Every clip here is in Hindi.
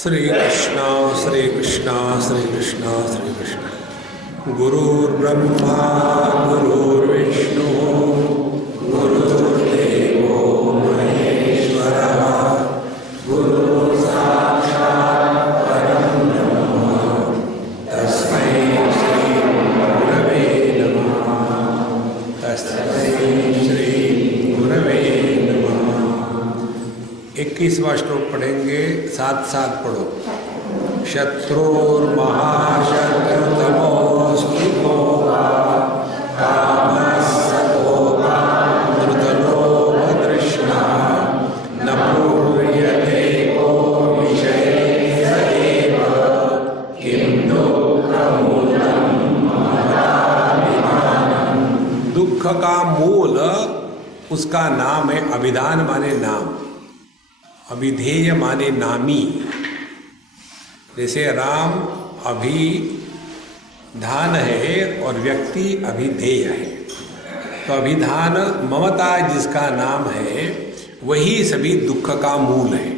श्री कृष्ण श्री कृष्ण श्री कृष्ण श्री कृष्ण। गुरुर्ब्रह्मा गुरुर्विष्णु गुरुर्देवो महेश्वरः गुरुः साक्षात् परं ब्रह्म तस्मै श्री गुरवे नमः। तस्मै श्री गुरवे नमः। 21वां श्लोक पढ़ेंगे, साथ साथ पढ़ो। शत्रुर्महाशत्रुतमोऽस्ति कोपा कामस्तोकामृतलोभतृष्णा न पूर्यते को विषये स एव किं दुःखमूलं महदाभिधानम्। दुख का मूल उसका नाम है अभिधान, माने नाम। अभिधेय माने नामी। जैसे राम अभिधान है और व्यक्ति अभिधेय है, तो अभिधान ममता जिसका नाम है वही सभी दुख का मूल है।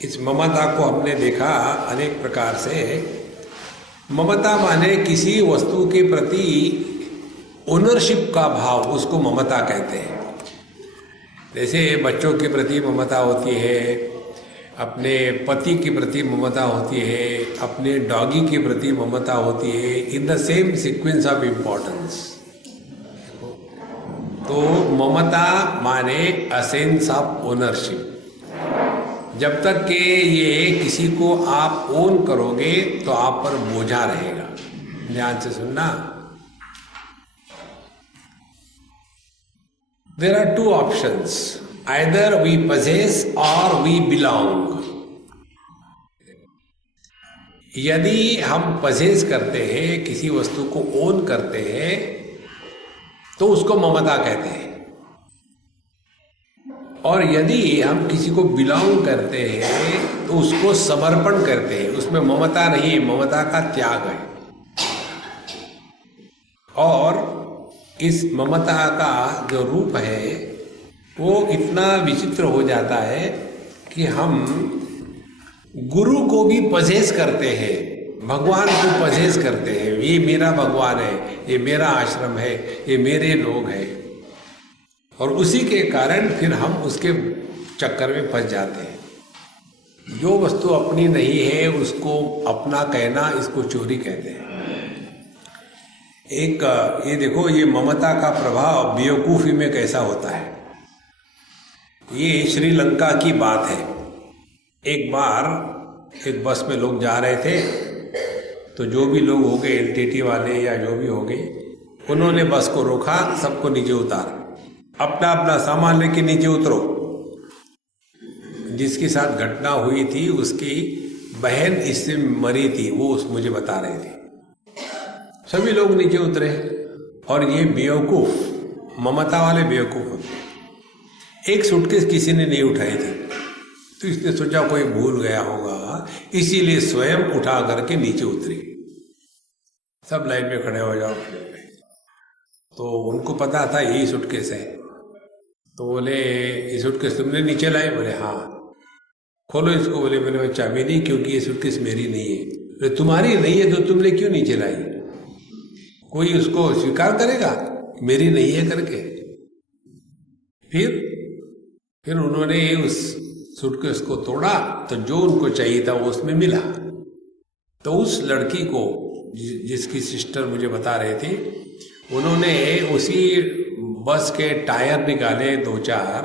इस ममता को हमने देखा अनेक प्रकार से। ममता माने किसी वस्तु के प्रति ओनरशिप का भाव, उसको ममता कहते हैं। जैसे बच्चों के प्रति ममता होती है, अपने पति के प्रति ममता होती है, अपने डॉगी के प्रति ममता होती है, in the same sequence of importance. तो ममता माने अ सेंस ऑफ ओनरशिप। जब तक कि ये किसी को आप ओन करोगे तो आप पर बोझा रहेगा। ध्यान से सुनना। There are two options. Either we possess or we belong. यदि हम possess करते हैं, किसी वस्तु को own करते हैं, तो उसको ममता कहते हैं। और यदि हम किसी को belong करते हैं तो उसको समर्पण करते हैं। उसमें ममता नहीं है, ममता का त्याग है। और इस ममता का जो रूप है वो इतना विचित्र हो जाता है कि हम गुरु को भी पजेस करते हैं, भगवान को पजेस करते हैं। ये मेरा भगवान है, ये मेरा आश्रम है, ये मेरे लोग हैं। और उसी के कारण फिर हम उसके चक्कर में फंस जाते हैं। जो वस्तु अपनी नहीं है उसको अपना कहना, इसको चोरी कहते हैं। एक ये देखो, ये ममता का प्रभाव बेवकूफ़ी में कैसा होता है। ये श्रीलंका की बात है। एक बार एक बस में लोग जा रहे थे, तो जो भी लोग हो गए, एलटीटी वाले या जो भी हो गए, उन्होंने बस को रोका, सबको नीचे उतार, अपना अपना सामान लेके नीचे उतरो। जिसके साथ घटना हुई थी उसकी बहन इससे मरी थी, वो मुझे बता रहे थे। सभी लोग नीचे उतरे और ये बेवकूफ, ममता वाले बेवकूफ, एक सूटकेस किसी ने नहीं उठाई थी, तो इसने सोचा कोई भूल गया होगा, इसीलिए स्वयं उठा करके नीचे उतरी। सब लाइन में खड़े हो जाओ। तो उनको पता था यही सूटकेस है, तो बोले ये सूटकेस तुमने नीचे लाए? बोले हाँ। खोलो इसको। बोले मेरे चाबी नहीं, क्योंकि ये सूटकेस मेरी नहीं है। बोले तुम्हारी नहीं है तो तुमने क्यों नीचे लाई? कोई उसको स्वीकार करेगा मेरी नहीं है करके? फिर उन्होंने उस सूटकेस को तोड़ा, तो जो उनको चाहिए था वो उसमें मिला। तो उस लड़की को, जिसकी सिस्टर मुझे बता रहे थे, उन्होंने उसी बस के टायर निकाले 2-4,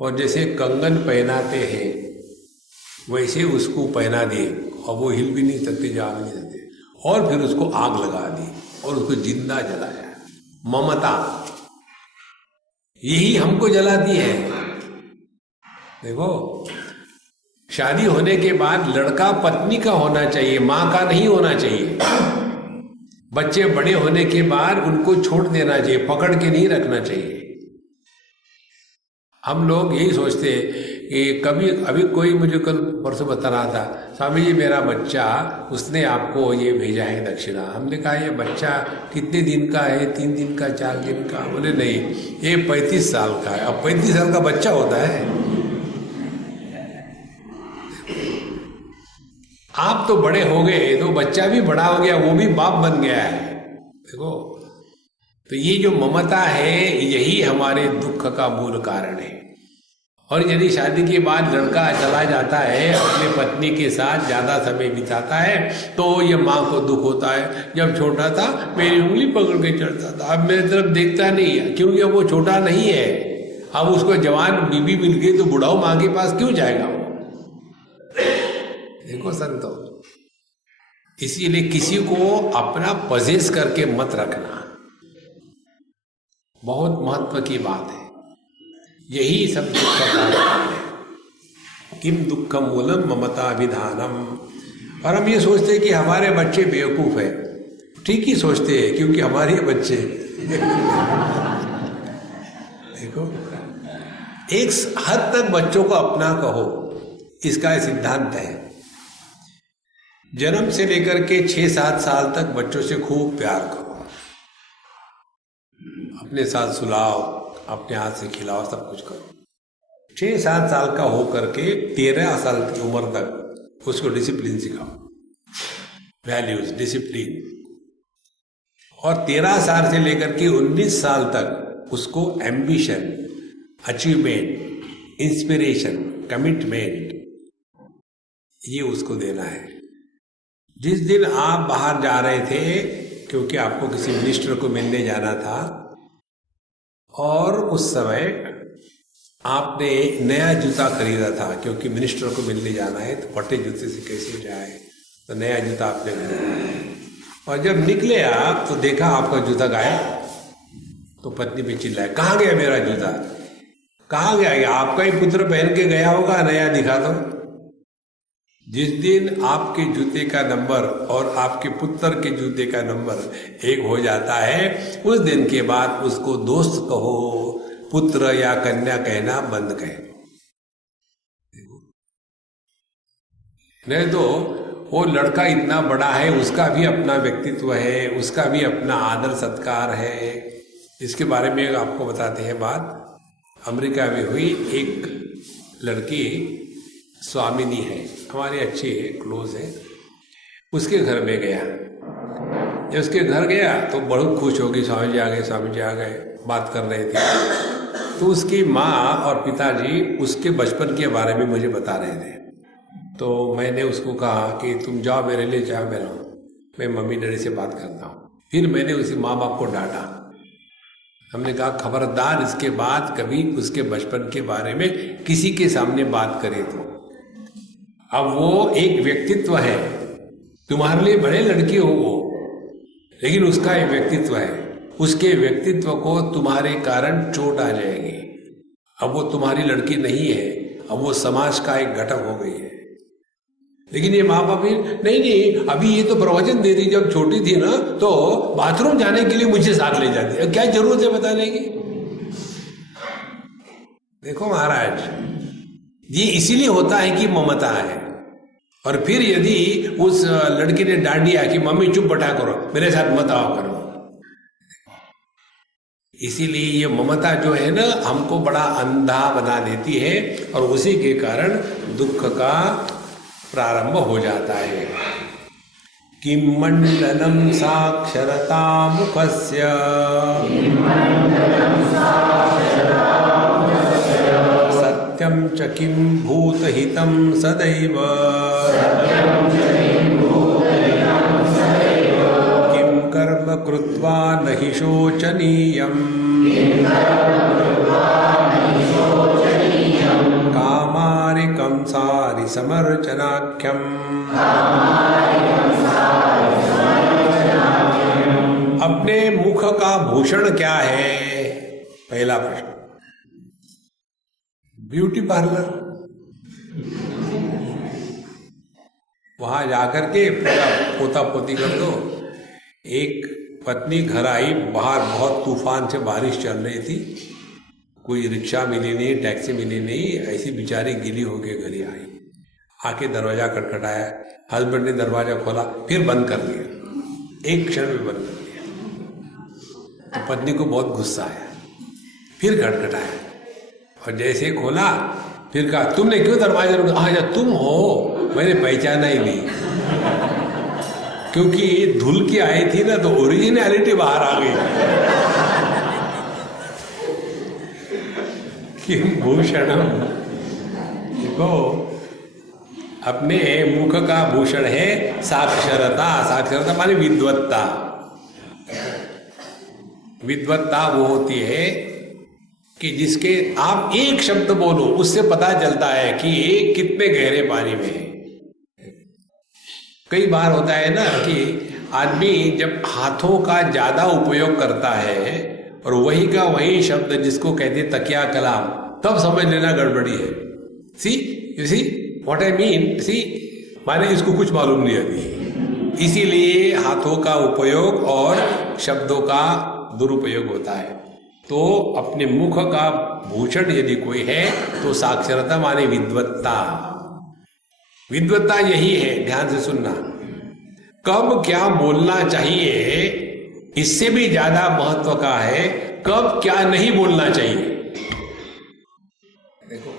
और जैसे कंगन पहनाते हैं वैसे उसको पहना दिए, और वो हिल भी नहीं सकते, जा भी नहीं सकते। और फिर उसको आग लगा दी और उसको जिंदा जलाया। ममता यही हमको जलाती है। देखो, शादी होने के बाद लड़का पत्नी का होना चाहिए, मां का नहीं होना चाहिए। बच्चे बड़े होने के बाद उनको छोड़ देना चाहिए, पकड़ के नहीं रखना चाहिए। हम लोग यही सोचते कि कभी, अभी कोई मुझे कल परसों बता रहा था, स्वामी जी मेरा बच्चा, उसने आपको ये भेजा है दक्षिणा। हमने कहा ये बच्चा कितने दिन का है? 3 दिन का, 4 दिन का? बोले नहीं, ये 35 साल का है। अब 35 साल का बच्चा होता है? आप तो बड़े हो गए तो बच्चा भी बड़ा हो गया, वो भी बाप बन गया है। देखो, तो ये जो ममता है यही हमारे दुख का मूल कारण है। और यदि शादी के बाद लड़का चला जाता है, अपनी पत्नी के साथ ज्यादा समय बिताता है, तो ये माँ को दुख होता है। जब छोटा था मेरी उंगली पकड़ के चलता था, अब मेरी तरफ देखता नहीं है, क्योंकि वो छोटा नहीं है। अब उसको जवान बीबी मिल गई तो बुढ़ाऊ माँ के पास क्यों जाएगा वो? देखो संतो, इसीलिए किसी को अपना पजेस करके मत रखना, बहुत महत्व की बात है। यही सब दुख का कारण है। किम दुखम मूलम ममता विधानम। और हम ये सोचते हैं कि हमारे बच्चे बेवकूफ है। ठीक ही सोचते हैं, क्योंकि हमारे बच्चे देखो, एक हद तक बच्चों को अपना कहो, इसका सिद्धांत है। जन्म से लेकर के 6-7 साल तक बच्चों से खूब प्यार करो, अपने साथ सुलाओ, अपने हाथ से खिलाओ, सब कुछ करो। 6-7 साल का हो करके 13 साल की उम्र तक उसको डिसिप्लिन सिखाओ, वैल्यूज, डिसिप्लिन। और 13 साल से लेकर के 19 साल तक उसको एम्बिशन, अचीवमेंट, इंस्पिरेशन, कमिटमेंट, ये उसको देना है। जिस दिन आप बाहर जा रहे थे, क्योंकि आपको किसी मिनिस्टर को मिलने जाना था, और उस समय आपने नया जूता खरीदा था, क्योंकि मिनिस्टर को मिलने जाना है तो फटे जूते से कैसे जाए, तो नया जूता आपने खरीदा। और जब निकले आप तो देखा आपका जूता गायब, तो पत्नी पे चिल्लाए, कहाँ गया मेरा जूता? कहाँ गया? आपका ही पुत्र पहन के गया होगा, नया दिखा दो। जिस दिन आपके जूते का नंबर और आपके पुत्र के जूते का नंबर एक हो जाता है, उस दिन के बाद उसको दोस्त कहो, पुत्र या कन्या कहना बंद कहे। नहीं तो वो लड़का इतना बड़ा है, उसका भी अपना व्यक्तित्व है, उसका भी अपना आदर सत्कार है। इसके बारे में आपको बताते हैं बात। अमेरिका में हुई, एक लड़की स्वामिनी है, हमारी अच्छी है, क्लोज है, उसके घर में गया। जब उसके घर गया तो बहुत खुश हो गई, स्वामी जी आ गए, स्वामी जी आ गए, बात कर रहे थे। तो उसकी माँ और पिताजी उसके बचपन के बारे में मुझे बता रहे थे। तो मैंने उसको कहा कि तुम जाओ, मेरे लिए चाय बनाओ, मैं मम्मी डैडी से बात करता हूँ। फिर मैंने उसी माँ बाप को डांटा। हमने कहा खबरदार इसके बाद कभी उसके बचपन के बारे में किसी के सामने बात करे तो। अब वो एक व्यक्तित्व है, तुम्हारे लिए बड़े लड़की हो वो, लेकिन उसका एक व्यक्तित्व है, उसके व्यक्तित्व को तुम्हारे कारण चोट आ जाएगी। अब वो तुम्हारी लड़की नहीं है, अब वो समाज का एक घटक हो गई है। लेकिन ये माँ बाप नहीं, अभी ये तो प्रवचन दे दी, जब छोटी थी ना तो बाथरूम जाने के लिए मुझे साथ ले जाती, क्या जरूरत है बताने की? देखो महाराज, ये इसीलिए होता है कि ममता है। और फिर यदि उस लड़की ने डांट दिया कि मम्मी चुप बैठा करो, मेरे साथ मत आओ करो, इसीलिए ये ममता जो है ना, हमको बड़ा अंधा बना देती है, और उसी के कारण दुख का प्रारंभ हो जाता है। किम मंडलम साक्षरता मुखस्य सत्यम च किम भूतहितं सदैव किम कर्म कृत्वा नहि शोचनीयम् कामारिकं सारि समर्चनाख्यम्। अपने मुख का भूषण क्या है? पहला प्रश्न। ब्यूटी पार्लर, वहां जाकर के पूरा पोता पोती कर दो। एक पत्नी घर आई, बाहर बहुत तूफान से बारिश चल रही थी, कोई रिक्शा मिली नहीं, टैक्सी मिली नहीं, ऐसी बेचारी गिली होके घर आई। आके दरवाजा खटखटाया, हस्बैंड ने दरवाजा खोला, फिर बंद कर दिया, एक क्षण में बंद कर दिया। तो पत्नी को बहुत गुस्सा आया, फिर खटखटाया, और जैसे खोला फिर कहा तुमने क्यों दरवाजा रोका? हाँ जब तुम हो, मैंने पहचाना ही नहीं, क्योंकि धुल के आई थी ना, तो ओरिजिनलिटी बाहर आ गई। किम भूषणम, देखो अपने मुख का भूषण है साक्षरता। साक्षरता माने विद्वत्ता। विद्वत्ता वो होती है कि जिसके आप एक शब्द बोलो उससे पता चलता है कि ये कितने गहरे पानी में है। कई बार होता है ना कि आदमी जब हाथों का ज्यादा उपयोग करता है और वही का वही शब्द जिसको कहते हैं तकिया कलाम, तब समझ लेना गड़बड़ी है। See you see what I mean, see माने इसको कुछ मालूम नहीं आती। इसीलिए हाथों का उपयोग और शब्दों का दुरुपयोग होता है। तो अपने मुख का भूषण यदि कोई है तो साक्षरता माने विद्वत्ता। विद्वत्ता यही है, ध्यान से सुनना। कब क्या बोलना चाहिए इससे भी ज्यादा महत्व का है कब क्या नहीं बोलना चाहिए। देखो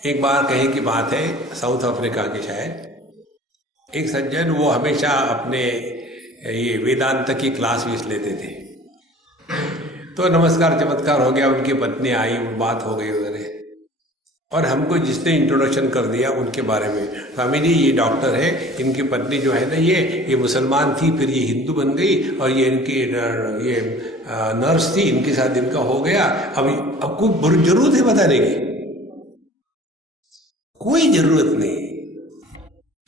एक बार कहीं की बात है, साउथ अफ्रीका की शायद, एक सज्जन वो हमेशा अपने ये वेदांत की क्लास भी लेते थे। तो नमस्कार चमत्कार हो गया, उनकी पत्नी आई, बात हो गई उधर, और हमको जिसने इंट्रोडक्शन कर दिया उनके बारे में, स्वामी जी ये डॉक्टर है, इनकी पत्नी जो है ना ये मुसलमान थी, फिर ये हिंदू बन गई, और ये इनकी ये नर्स थी, इनके साथ इनका हो गया। अब कोई जरूरत है बताने की? कोई जरूरत नहीं।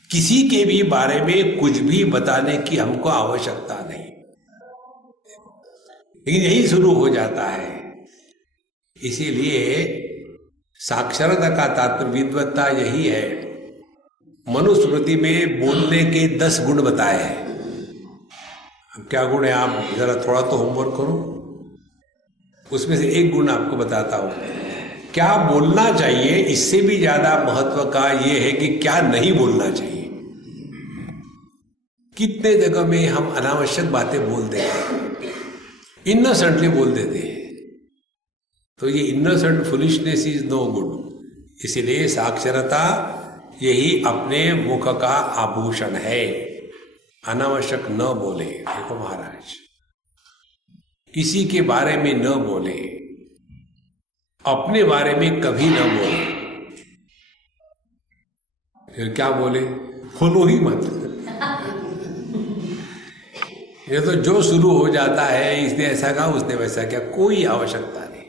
किसी के भी बारे में कुछ भी बताने की हमको आवश्यकता नहीं, लेकिन यही शुरू हो जाता है। इसीलिए साक्षरता का तात्पर्य विद्वत्ता यही है। मनुस्मृति में बोलने के 10 गुण बताए हैं। अब क्या गुण है, आप जरा थोड़ा तो होमवर्क करो, उसमें से एक गुण आपको बताता हूं। क्या बोलना चाहिए इससे भी ज्यादा महत्व का यह है कि क्या नहीं बोलना चाहिए। कितने जगह में हम अनावश्यक बातें बोल देते हैं, इनोसेंटली बोल देते हैं। तो ये innocent foolishness is no good. इसीलिए साक्षरता यही अपने मुख का आभूषण है, अनावश्यक न बोले। देखो महाराज, किसी के बारे में न बोले, अपने बारे में कभी न बोले। फिर क्या बोले? बोलो ही मत। ये तो जो शुरू हो जाता है, इसने ऐसा कहा उसने वैसा किया, कोई आवश्यकता नहीं।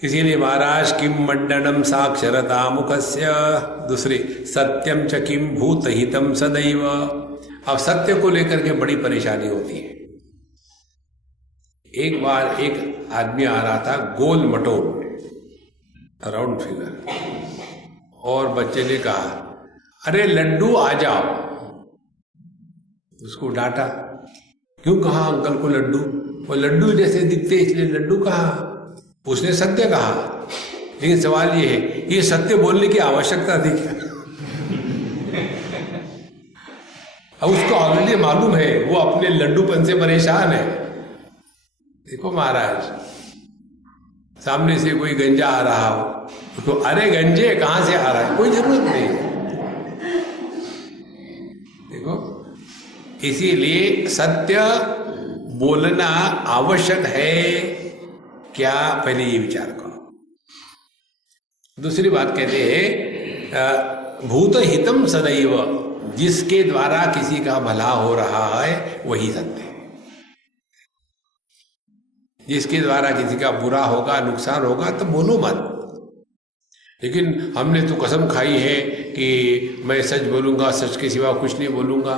इसीलिए महाराज किम मंडनम साक्षरता मुखस्य, दूसरी सत्यम च किम भूत हितम सदैव। अब सत्य को लेकर के बड़ी परेशानी होती है। एक बार एक आदमी आ रहा था, गोल मटोल, राउंड फिगर, और बच्चे ने कहा अरे लड्डू आ जाओ। उसको डांटा, क्यों कहा अंकल को लड्डू? वो लड्डू जैसे दिखते इसलिए लड्डू कहा। उसने सत्य कहा, लेकिन सवाल ये है ये सत्य बोलने की आवश्यकता थी क्या? अब उसको ऑलरेडी मालूम है, वो अपने लड्डूपन से परेशान है। देखो महाराज, सामने से कोई गंजा आ रहा हो, उसको अरे गंजे कहां से आ रहा है, कोई जरूरत नहीं। देखो इसीलिए सत्य बोलना आवश्यक है क्या, पहले ये विचार करो। दूसरी बात कहते हैं भूत हितम सदैव, जिसके द्वारा किसी का भला हो रहा है वही सत्य है। जिसके द्वारा किसी का बुरा होगा, नुकसान होगा, तो बोलो मत। लेकिन हमने तो कसम खाई है कि मैं सच बोलूंगा, सच के सिवा कुछ नहीं बोलूंगा,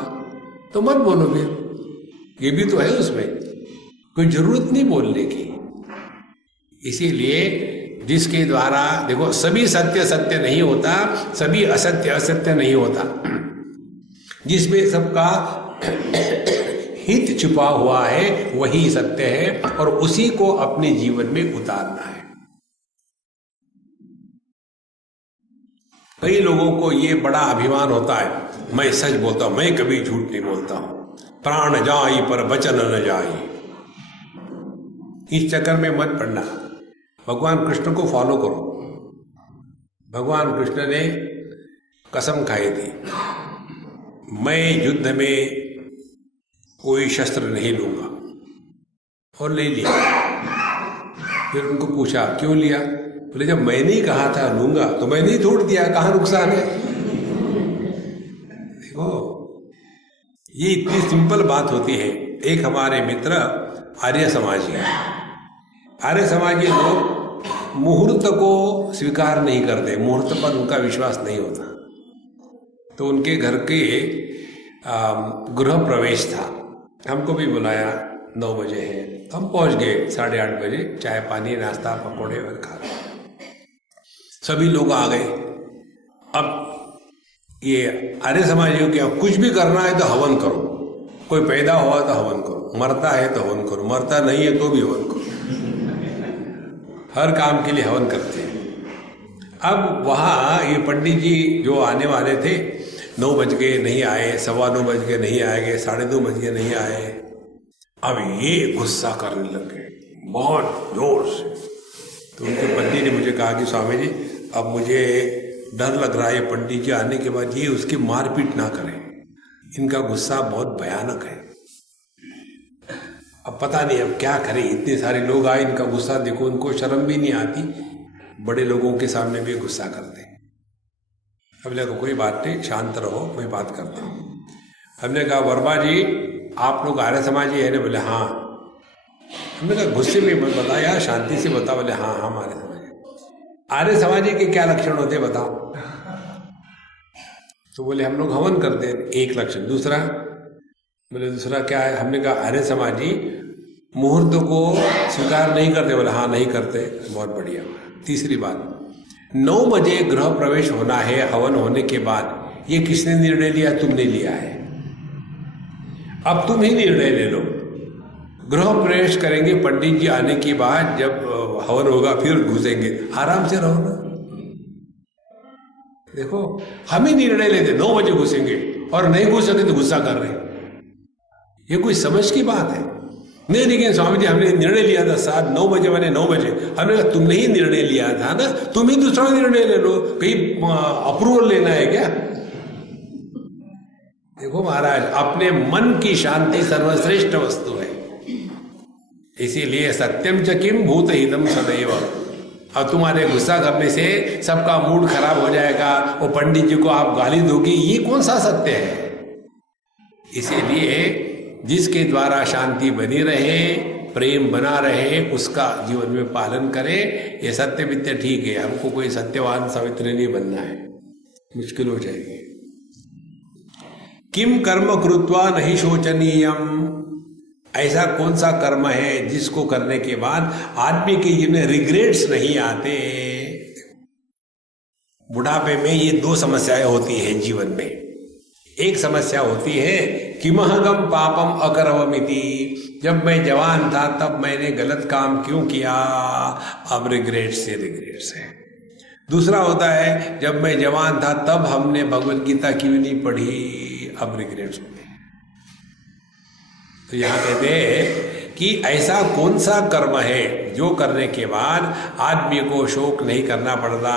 तो मत बोलो। फिर ये भी तो है, उसमें कोई जरूरत नहीं बोलने की। इसीलिए जिसके द्वारा, देखो सभी सत्य सत्य नहीं होता, सभी असत्य असत्य नहीं होता। जिसमें सबका हित छुपा हुआ है वही सत्य है, और उसी को अपने जीवन में उतारना है। कई लोगों को ये बड़ा अभिमान होता है, मैं सच बोलता हूं, मैं कभी झूठ नहीं बोलता हूं, प्राण जाई पर वचन न जाई। इस चक्कर में मत पड़ना। भगवान कृष्ण को फॉलो करो। भगवान कृष्ण ने कसम खाई थी, मैं युद्ध में कोई शस्त्र नहीं लूंगा, और ले लिया। फिर उनको पूछा क्यों लिया? बोले जब मैंने ही कहा था लूंगा तो मैंने ही तोड़ दिया, कहाँ नुकसान है? देखो, ये इतनी सिंपल बात होती है। एक हमारे मित्र आर्य समाजी है। आर्य समाजी लोग मुहूर्त को स्वीकार नहीं करते, मुहूर्त पर उनका विश्वास नहीं होता। तो उनके घर के गृह प्रवेश था, हमको भी बुलाया, 9 बजे है, तो हम पहुंच गए 8:30 बजे, चाय पानी नाश्ता पकौड़े और खा रहे। सभी लोग आ गए। अब ये आर्य समाजियों के अब कुछ भी करना है तो हवन करो, कोई पैदा हुआ तो हवन करो, मरता है तो हवन करो, मरता नहीं है तो भी हवन करो, हर काम के लिए हवन करते हैं। अब वहाँ ये पंडित जी जो आने वाले थे 9 बज गए नहीं आए, 9:15 बज गए नहीं आए, 9:30 बज गए नहीं आए। अब ये गुस्सा करने लग गए बहुत जोर से। तो उनके पत्नी ने मुझे कहा कि स्वामी जी अब मुझे डर लग रहा है पंडित जी आने के बाद ये उसकी मारपीट ना करें, इनका गुस्सा बहुत भयानक है। अब पता नहीं अब क्या करें, इतने सारे लोग आए, इनका गुस्सा देखो, उनको शर्म भी नहीं आती, बड़े लोगों के सामने भी गुस्सा करते हैं। हमने कहा कोई बात नहीं, शांत रहो, मैं बात करता हूँ। हमने कहा वर्मा जी आप लोग आर्य समाजी है ना? बोले हाँ। हमने कहा गुस्से में मत बताओ यार, शांति से बताओ। बोले हाँ हम आर्य समाजी। आर्य समाजी के क्या लक्षण होते बताओ? तो बोले हम लोग हवन करते हैं, एक लक्षण। दूसरा? बोले दूसरा क्या है? हमने कहा आर्य समाजी मुहूर्त को स्वीकार नहीं करते। बोले हाँ नहीं करते। बहुत बढ़िया। तीसरी बात, 9 बजे गृह प्रवेश होना है हवन होने के बाद, ये किसने निर्णय लिया? तुमने लिया है। अब तुम ही निर्णय ले लो। गृह प्रवेश करेंगे पंडित जी आने के बाद, जब हवन होगा फिर घुसेंगे, आराम से रहो ना। देखो हम ही निर्णय लेते 9 बजे घुसेंगे और नहीं घुसेंगे तो गुस्सा कर रहे हैं। ये कोई समझ की बात है? नहीं, लेकिन स्वामी जी हमने निर्णय लिया था 9 बजे मैंने 9 बजे। हमने कहा तुमने ही निर्णय लिया था ना, तुम ही दूसरा निर्णय ले लो, कहीं अप्रूवल लेना है क्या? देखो महाराज, अपने मन की शांति सर्वश्रेष्ठ वस्तु है। इसीलिए सत्यम च किम भूत हितम सदैव। अब तुम्हारे गुस्सा करने से सबका मूड खराब हो जाएगा, वो पंडित जी को आप गाली दोगी, ये कौन सा सत्य है? इसीलिए जिसके द्वारा शांति बनी रहे, प्रेम बना रहे, उसका जीवन में पालन करें। ये सत्य मित्य ठीक है, हमको कोई सत्यवान सावित्री नहीं बनना है, मुश्किल हो जाएगी। किम कर्म कृत्वा नहीं शोचनीयम। ऐसा कौन सा कर्म है जिसको करने के बाद आदमी के जीवन में रिग्रेट्स नहीं आते? बुढ़ापे में ये 2 समस्याएं होती हैं जीवन में। एक समस्या होती है किमहगम पापम अकरवमिति, जब मैं जवान था तब मैंने गलत काम क्यों किया, अब रिग्रेट्स है। दूसरा होता है जब मैं जवान था तब हमने भगवत गीता क्यों नहीं पढ़ी, अब रिग्रेट्स होते हैं। तो यहाँ कहते हैं कि ऐसा कौन सा कर्म है जो करने के बाद आदमी को शोक नहीं करना पड़ता।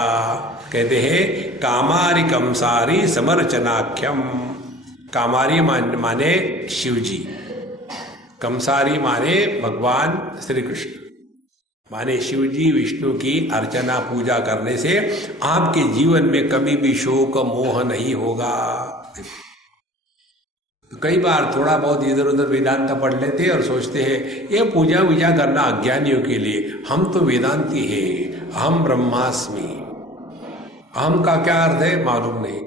कहते हैं कामारी कमसारी समर्चनाख्यम। कामारी माने शिव जी, कमसारी माने भगवान श्री कृष्ण, माने शिव जी विष्णु की अर्चना पूजा करने से आपके जीवन में कभी भी शोक मोह नहीं होगा। तो कई बार थोड़ा बहुत इधर उधर वेदांत पढ़ लेते हैं और सोचते हैं ये पूजा वूजा करना अज्ञानियों के लिए, हम तो वेदांती है, अहम ब्रह्मास्मि। अहम का क्या अर्थ है मालूम नहीं,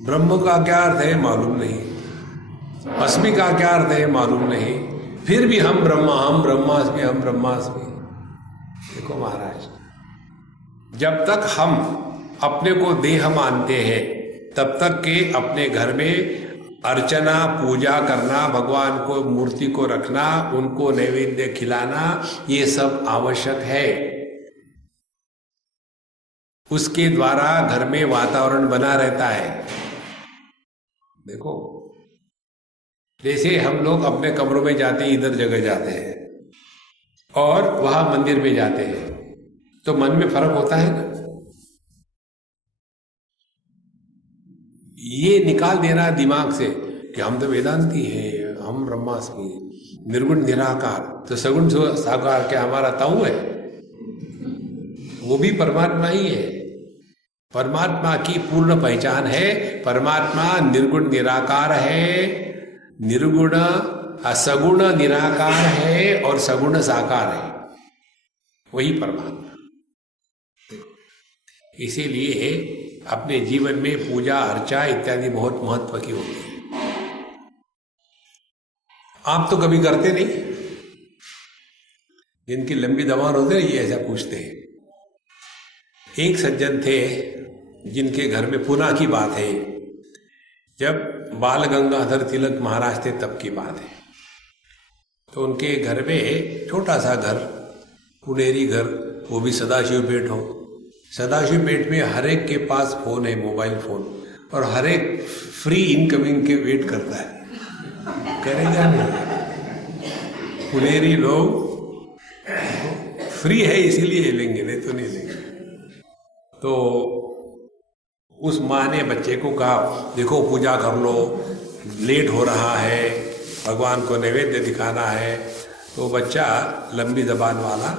ब्रह्म का क्या अर्थ है मालूम नहीं, अस्मि का क्या अर्थ है मालूम नहीं, फिर भी हम ब्रह्मास्मि, हम ब्रह्मास्मि। देखो महाराज, जब तक हम अपने को देह मानते हैं तब तक के अपने घर में अर्चना पूजा करना, भगवान को मूर्ति को रखना, उनको नैवेद्य खिलाना, ये सब आवश्यक है। उसके द्वारा घर में वातावरण बना रहता है। देखो जैसे हम लोग अपने कमरों में जाते हैं, इधर जगह जाते हैं, और वहां मंदिर में जाते हैं, तो मन में फर्क होता है ना। ये निकाल देना दिमाग से कि हम तो वेदांती हैं, हम ब्रह्मास्मि, निर्गुण निराकार, तो सगुण साकार क्या हमारा ताऊ है? वो भी परमात्मा ही है। परमात्मा की पूर्ण पहचान है, परमात्मा निर्गुण निराकार है, निर्गुण सगुण निराकार है और सगुण साकार है, वही परमात्मा। इसीलिए अपने जीवन में पूजा अर्चा इत्यादि बहुत महत्व की होती है। आप तो कभी करते नहीं। जिनकी लंबी जबान होती है ये ऐसा पूछते हैं। एक सज्जन थे जिनके घर में पुणे की बात है, जब बाल गंगाधर तिलक महाराज थे तब की बात है। तो उनके घर में छोटा सा घर, पुनेरी घर, वो भी सदाशिव पेट हो। सदाशिव पेट में हर एक के पास फोन है, मोबाइल फोन, और हर एक फ्री इनकमिंग के वेट करता है। करेगा नहीं। पुनेरी लोग फ्री है इसीलिए लेंगे, नहीं तो नहीं लेंगे। तो उस माँ ने बच्चे को कहा, देखो पूजा कर लो, लेट हो रहा है, भगवान को नैवेद्य दिखाना है। तो बच्चा लंबी जबान वाला,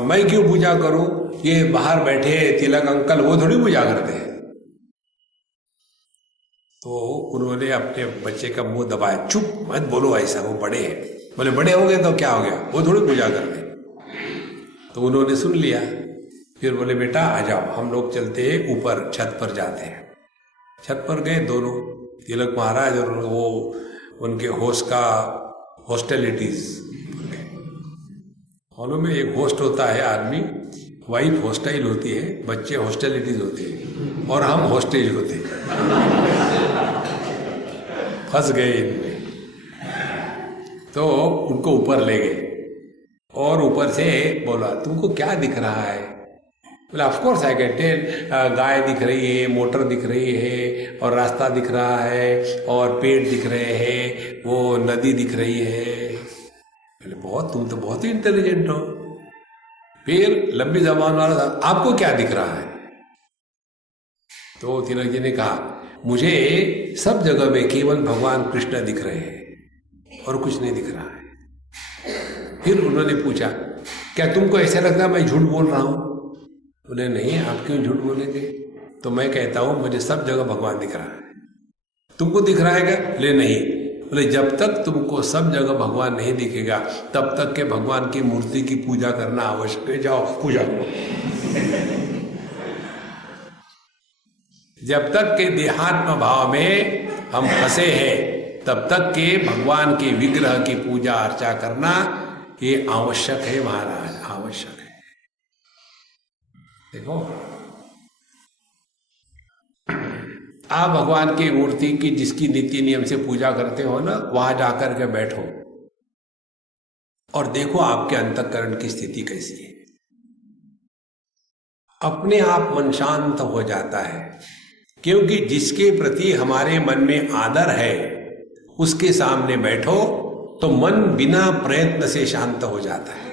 मैं क्यों पूजा करूं, ये बाहर बैठे तिलक अंकल वो थोड़ी पूजा करते हैं। तो उन्होंने अपने बच्चे का मुंह दबाया, चुप मत बोलो ऐसा, वो बड़े हैं। बोले बड़े हो गए तो क्या हो गया, वो थोड़ी पूजा करते। तो उन्होंने सुन लिया। फिर बोले बेटा आ जाओ, हम लोग चलते हैं ऊपर, छत पर जाते हैं। छत पर गए दोनों, तिलक महाराज और वो उनके होस्ट का हॉस्टेलिटीज। हॉलों में एक होस्ट होता है आदमी, वाइफ हॉस्टाइल होती है, बच्चे हॉस्टेलिटीज होते हैं, और हम हॉस्टेज होते हैं। फंस गए इनमें। तो उनको ऊपर ले गए और ऊपर से बोला, तुमको क्या दिख रहा है? बोला of course I can tell, गाय दिख रही है, मोटर दिख रही है, और रास्ता दिख रहा है, और पेड़ दिख रहे हैं, वो नदी दिख रही है। बोले बहुत, तुम तो बहुत ही इंटेलिजेंट हो। फिर लंबी जबान वाला था, आपको क्या दिख रहा है? तो तिलक जी ने कहा, मुझे सब जगह में केवल भगवान कृष्ण दिख रहे हैं और कुछ नहीं दिख रहा है। फिर उन्होंने पूछा, क्या तुमको ऐसा लगता है मैं झूठ बोल रहा हूं? बोले नहीं, आप क्यों झूठ बोलेंगे? तो मैं कहता हूं मुझे सब जगह भगवान दिख रहा है। तुमको दिख रहा है क्या? बोले नहीं। बोले जब तक तुमको सब जगह भगवान नहीं दिखेगा तब तक के भगवान की मूर्ति की पूजा करना आवश्यक है, जाओ पूजा करो। जब तक के देहात्म भाव में हम फंसे हैं तब तक के भगवान के विग्रह की पूजा अर्चा करना ये आवश्यक है महाराज, आवश्यक है। देखो आप भगवान की मूर्ति की जिसकी नीति नियम से पूजा करते हो ना, वहां जाकर के बैठो और देखो आपके अंतःकरण की स्थिति कैसी है। अपने आप मन शांत हो जाता है, क्योंकि जिसके प्रति हमारे मन में आदर है उसके सामने बैठो तो मन बिना प्रयत्न से शांत हो जाता है।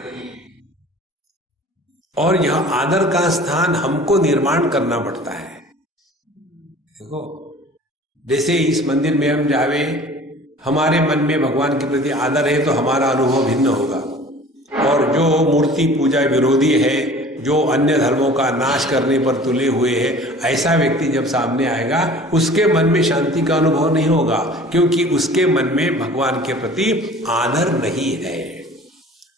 और यह आदर का स्थान हमको निर्माण करना पड़ता है। देखो जैसे इस मंदिर में हम जावे, हमारे मन में भगवान के प्रति आदर है तो हमारा अनुभव भिन्न होगा, और जो मूर्ति पूजा विरोधी है, जो अन्य धर्मों का नाश करने पर तुले हुए है, ऐसा व्यक्ति जब सामने आएगा उसके मन में शांति का अनुभव नहीं होगा, क्योंकि उसके मन में भगवान के प्रति आदर नहीं है।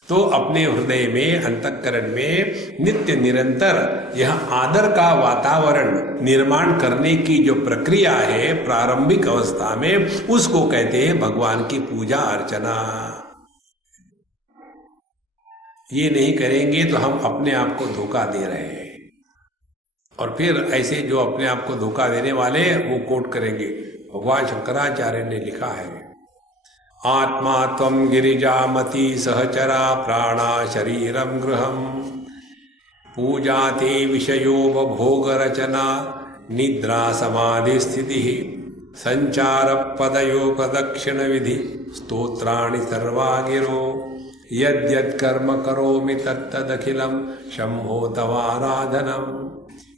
तो अपने हृदय में, अंतःकरण में नित्य निरंतर यह आदर का वातावरण निर्माण करने की जो प्रक्रिया है प्रारंभिक अवस्था में, उसको कहते हैं भगवान की पूजा अर्चना। ये नहीं करेंगे तो हम अपने आप को धोखा दे रहे हैं। और फिर ऐसे जो अपने आप को धोखा देने वाले वो कोट करेंगे, भगवान शंकराचार्य ने लिखा है, आत्मा त्वं गिरिजामति सहचरा प्राणा शरीरं गृहं पूजाते विषयोपभोग रचना निद्रा समाधि स्थिति संचार पदयो प्रदक्षिण विधि स्तोत्राणि सर्वा गिरो यद यद कर्म करोमि तत्तदखिलम शंभो तवाराधनम।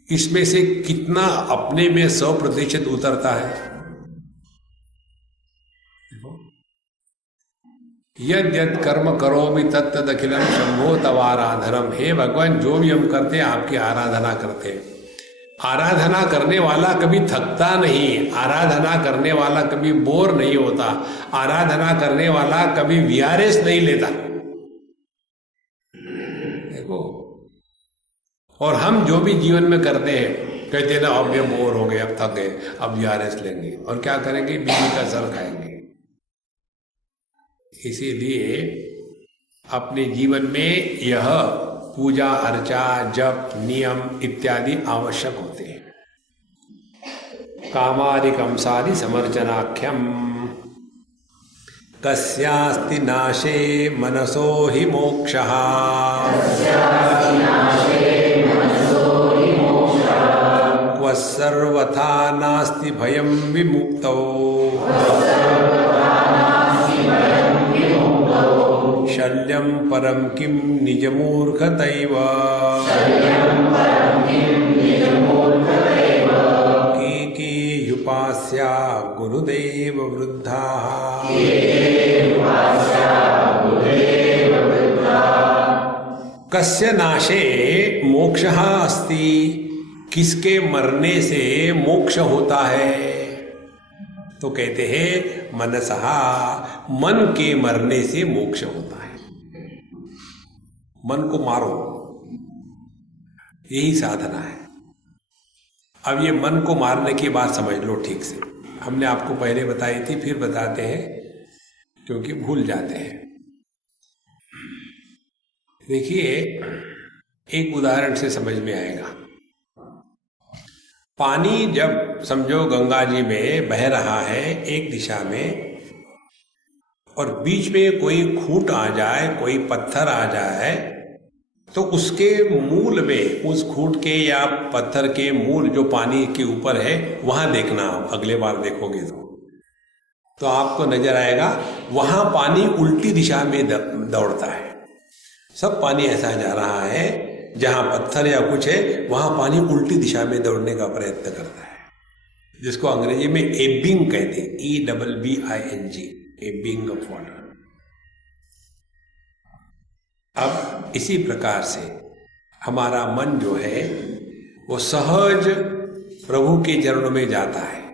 इसमें से कितना अपने में 100% उतरता है? यद यद कर्म करोमि तत्तदखिलम शंभो तवाराधनम। हे भगवान, जो भी हम करते हैं आपकी आराधना करते हैं। आराधना करने वाला कभी थकता नहीं, आराधना करने वाला कभी बोर नहीं होता, आराधना करने वाला कभी वीआरएस नहीं लेता। देखो, और हम जो भी जीवन में करते हैं, कहते हैं ना अब ये बोर हो गए, अब थक गए, अब वीआरएस लेंगे और क्या करेंगे? बीवी का सर खाएंगे। इसीलिए अपने जीवन में यह पूजा अर्चा जप नियम इत्यादि आवश्यक होते हैं। कामादिकं सादि समर्चनाख्यम कस्यास्ति नाशे मनसो हि मोक्षः क्व सर्वथा नास्ति भयं विमुक्तौ शल्यं परं किं निजमूर्खतैव कीकीयुपास्या गुरुदेव वृद्धाः। कस्य नाशे मोक्षः अस्ति? किसके मरने से मोक्ष होता है? तो कहते हैं मनसः, मन के मरने से मोक्ष होता है। मन को मारो, यही साधना है। अब ये मन को मारने की बात समझ लो ठीक से। हमने आपको पहले बताई थी, फिर बताते हैं क्योंकि भूल जाते हैं। देखिए, एक उदाहरण से समझ में आएगा। पानी जब समझो गंगा जी में बह रहा है एक दिशा में, और बीच में कोई खूंट आ जाए, कोई पत्थर आ जाए, तो उसके मूल में, उस खूंट के या पत्थर के मूल जो पानी के ऊपर है, वहां देखना। आप अगले बार देखोगे तो आपको नजर आएगा वहां पानी उल्टी दिशा में दौड़ता है। सब पानी ऐसा जा रहा है, जहां पत्थर या कुछ है वहां पानी उल्टी दिशा में दौड़ने का प्रयत्न करता है, जिसको अंग्रेजी में एबिंग कहते हैं, EBBING, एबिंग ऑफ वाटर। अब इसी प्रकार से हमारा मन जो है वो सहज प्रभु के चरणों में जाता है।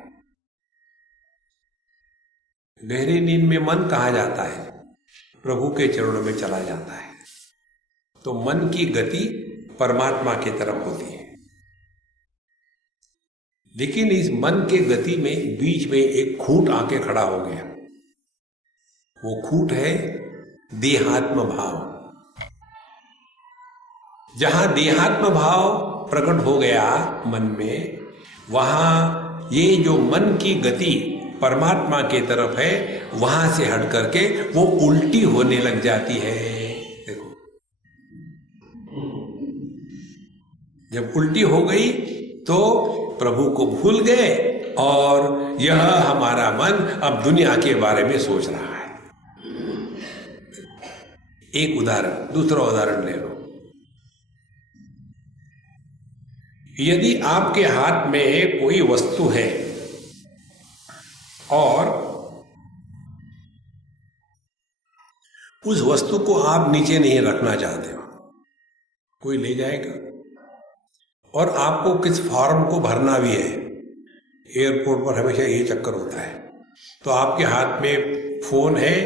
गहरी नींद में मन कहाँ जाता है? प्रभु के चरणों में चला जाता है। तो मन की गति परमात्मा की तरफ होती है। लेकिन इस मन के गति में बीच में एक खूंट आके खड़ा हो गया। वो खूंट है देहात्म भाव। जहां देहात्म भाव प्रकट हो गया मन में, वहां ये जो मन की गति परमात्मा की तरफ है, वहां से हट करके वो उल्टी होने लग जाती है। देखो, जब उल्टी हो गई तो प्रभु को भूल गए और यह हमारा मन अब दुनिया के बारे में सोच रहा है। एक उदाहरण, दूसरा उदाहरण ले लो। यदि आपके हाथ में कोई वस्तु है और उस वस्तु को आप नीचे नहीं रखना चाहते हो, कोई ले जाएगा, और आपको किस फॉर्म को भरना भी है, एयरपोर्ट पर हमेशा ये चक्कर होता है, तो आपके हाथ में फोन है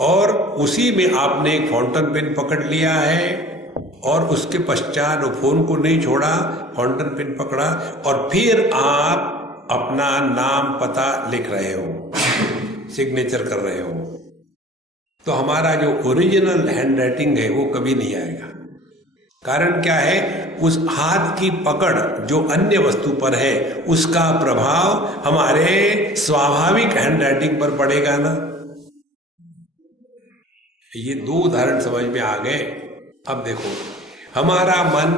और उसी में आपने एक फाउंटेन पेन पकड़ लिया है और उसके पश्चात वो फोन को नहीं छोड़ा, फाउंटेन पेन पकड़ा और फिर आप अपना नाम पता लिख रहे हो, सिग्नेचर कर रहे हो, तो हमारा जो ओरिजिनल हैंडराइटिंग है वो कभी नहीं आएगा। कारण क्या है? उस हाथ की पकड़ जो अन्य वस्तु पर है उसका प्रभाव हमारे स्वाभाविक हैंडराइटिंग पर पड़ेगा ना। ये दो उदाहरण समझ में आ गए। अब देखो, हमारा मन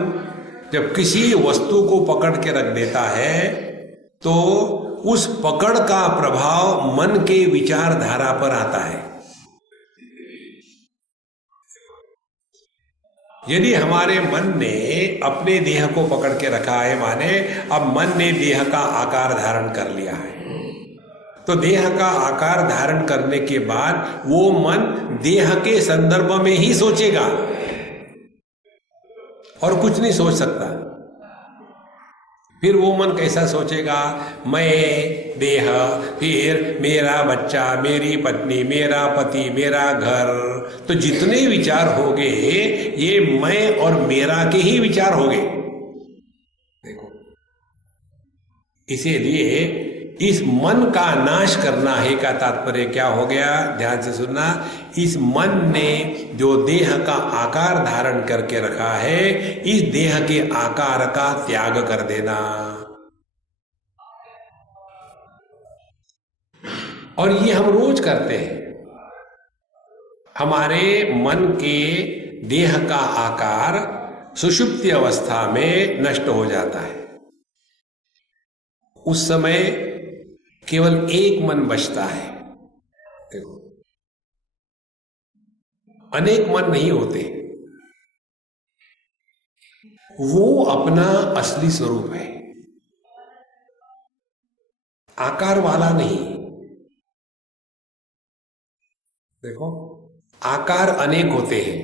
जब किसी वस्तु को पकड़ के रख देता है तो उस पकड़ का प्रभाव मन के विचारधारा पर आता है। यदि हमारे मन ने अपने देह को पकड़ के रखा है, माने अब मन ने देह का आकार धारण कर लिया है, तो देह का आकार धारण करने के बाद वो मन देह के संदर्भ में ही सोचेगा और कुछ नहीं सोच सकता। फिर वो मन कैसा सोचेगा? मैं, देह, फिर मेरा बच्चा, मेरी पत्नी, मेरा पति, मेरा घर। तो जितने विचार होंगे ये मैं और मेरा के ही विचार होंगे। देखो, इसीलिए इस मन का नाश करना है का तात्पर्य क्या हो गया? ध्यान से सुनना। इस मन ने जो देह का आकार धारण करके रखा है, इस देह के आकार का त्याग कर देना। और ये हम रोज करते हैं। हमारे मन के देह का आकार सुषुप्ति अवस्था में नष्ट हो जाता है। उस समय केवल एक मन बचता है। देखो, अनेक मन नहीं होते, वो अपना असली स्वरूप है, आकार वाला नहीं। देखो, आकार अनेक होते हैं,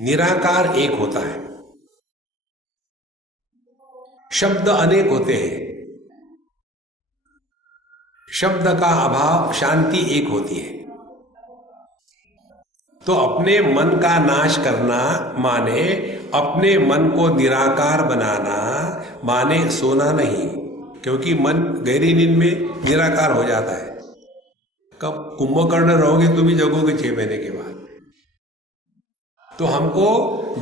निराकार एक होता है। शब्द अनेक होते हैं, शब्द का अभाव शांति एक होती है। तो अपने मन का नाश करना माने अपने मन को निराकार बनाना, माने सोना नहीं, क्योंकि मन गहरी नींद में निराकार हो जाता है। कब कुंभकर्ण रहोगे तो भी जगोगे 6 महीने के बाद। तो हमको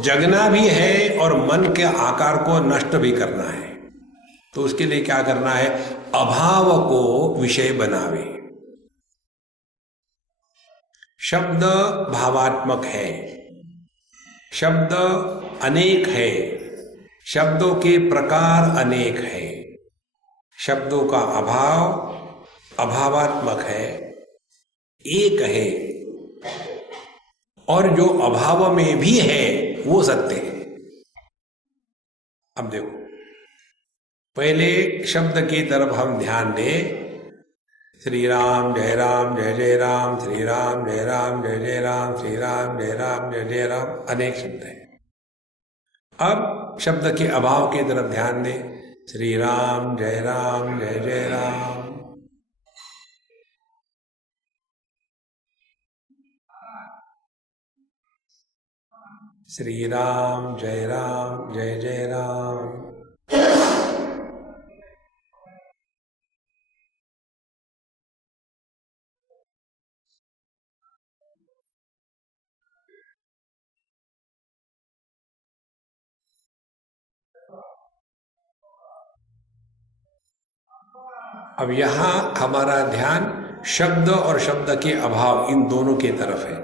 जगना भी है और मन के आकार को नष्ट भी करना है। तो उसके लिए क्या करना है? अभाव को विषय बनावे। शब्द भावात्मक है, शब्द अनेक है, शब्दों के प्रकार अनेक है, शब्दों का अभाव अभावात्मक है, एक है, और जो अभाव में भी है वो सत्य है। अब देखो, पहले शब्द की तरफ हम ध्यान दें। श्री राम जय राम जय जय राम, श्री राम जय राम जय जय राम, श्री राम जय राम जय जय राम, अनेक शब्द हैं। अब शब्द के अभाव की तरफ ध्यान दें। श्री राम जय जय राम। श्री राम जय जय राम। अब यहां हमारा ध्यान शब्द और शब्द के अभाव इन दोनों की तरफ है।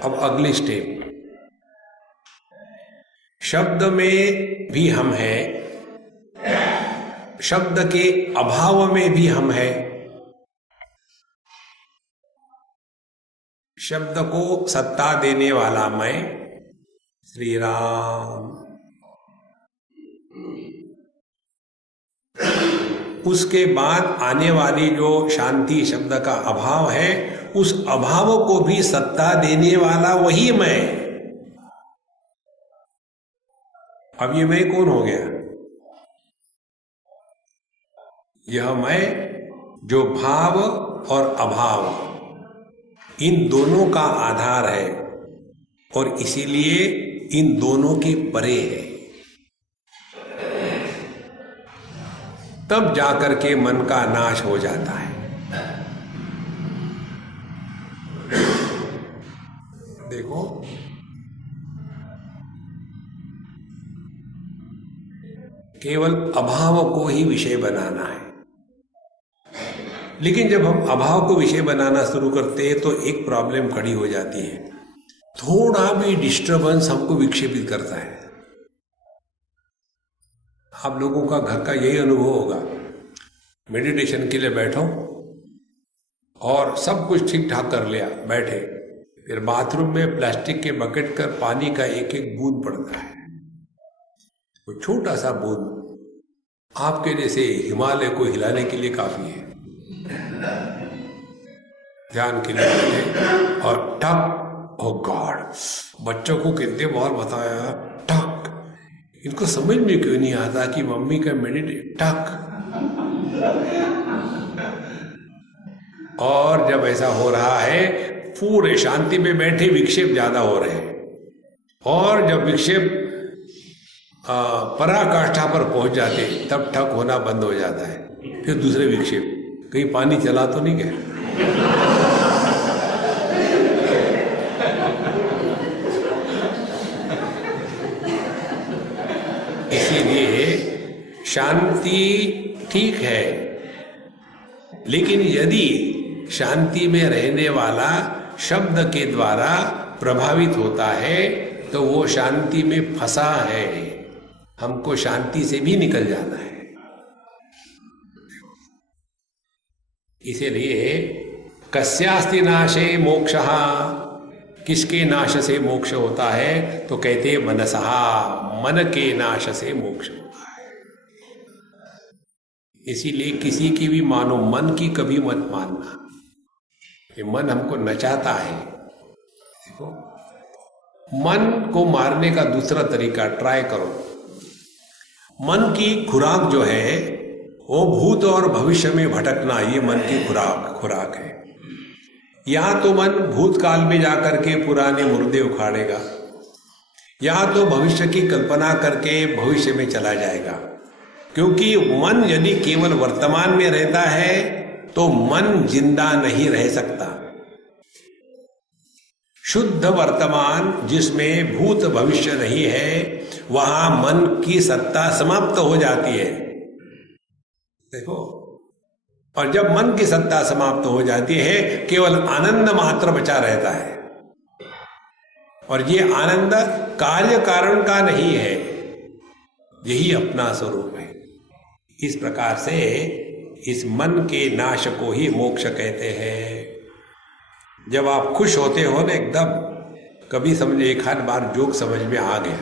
अब अगली स्टेप, शब्द में भी हम हैं, शब्द के अभाव में भी हम हैं। शब्द को सत्ता देने वाला मैं, श्री राम। उसके बाद आने वाली जो शांति शब्द का अभाव है, उस अभाव को भी सत्ता देने वाला वही मैं। अब ये मैं कौन हो गया? यह मैं जो भाव और अभाव इन दोनों का आधार है और इसीलिए इन दोनों के परे है। तब जाकर के मन का नाश हो जाता है। देखो, केवल अभाव को ही विषय बनाना है। लेकिन जब हम अभाव को विषय बनाना शुरू करते हैं तो एक प्रॉब्लम खड़ी हो जाती है। थोड़ा भी डिस्टर्बेंस हमको विक्षेपित करता है। आप लोगों का घर का यही अनुभव होगा। मेडिटेशन के लिए बैठो और सब कुछ ठीक ठाक कर लिया, बैठे, फिर बाथरूम में प्लास्टिक के बकेट का पानी का एक एक बूंद पड़ता है। वो छोटा सा बूंद आपके जैसे हिमालय को हिलाने के लिए काफी है। ध्यान के लिए और टक, ओ गॉड, बच्चों को कितने बार बताया टक, इनको समझ में क्यों नहीं आता कि मम्मी का मेडिटेट टक। और जब ऐसा हो रहा है पूरे शांति में बैठे विक्षेप ज्यादा हो रहे हैं, और जब विक्षेप पराकाष्ठा पर पहुंच जाते तब ठक होना बंद हो जाता है। फिर दूसरे विक्षेप, कहीं पानी चला तो नहीं गया। इसीलिए शांति ठीक है, लेकिन यदि शांति में रहने वाला शब्द के द्वारा प्रभावित होता है तो वो शांति में फंसा है। हमको शांति से भी निकल जाना है। इसीलिए कस्यास्ति नाशे मोक्षः, किसके नाश से मोक्ष होता है? तो कहते मनसः, मन के नाश से मोक्ष होता है। इसीलिए किसी की भी मानो, मन की कभी मत मानना। ये मन हमको नचाता है। देखो, मन को मारने का दूसरा तरीका ट्राई करो। मन की खुराक जो है वो भूत और भविष्य में भटकना, ये मन की खुराक है। या तो मन भूतकाल में जाकर के पुराने मुर्दे उखाड़ेगा, या तो भविष्य की कल्पना करके भविष्य में चला जाएगा। क्योंकि मन यदि केवल वर्तमान में रहता है तो मन जिंदा नहीं रह सकता। शुद्ध वर्तमान जिसमें भूत भविष्य नहीं है, वहां मन की सत्ता समाप्त हो जाती है। देखो, और जब मन की सत्ता समाप्त हो जाती है केवल आनंद मात्र बचा रहता है। और ये आनंद कार्य कारण का नहीं है, यही अपना स्वरूप है। इस प्रकार से इस मन के नाश को ही मोक्ष कहते हैं। जब आप खुश होते हो ना एकदम, कभी समझे एक आध बार जोक समझ में आ गया,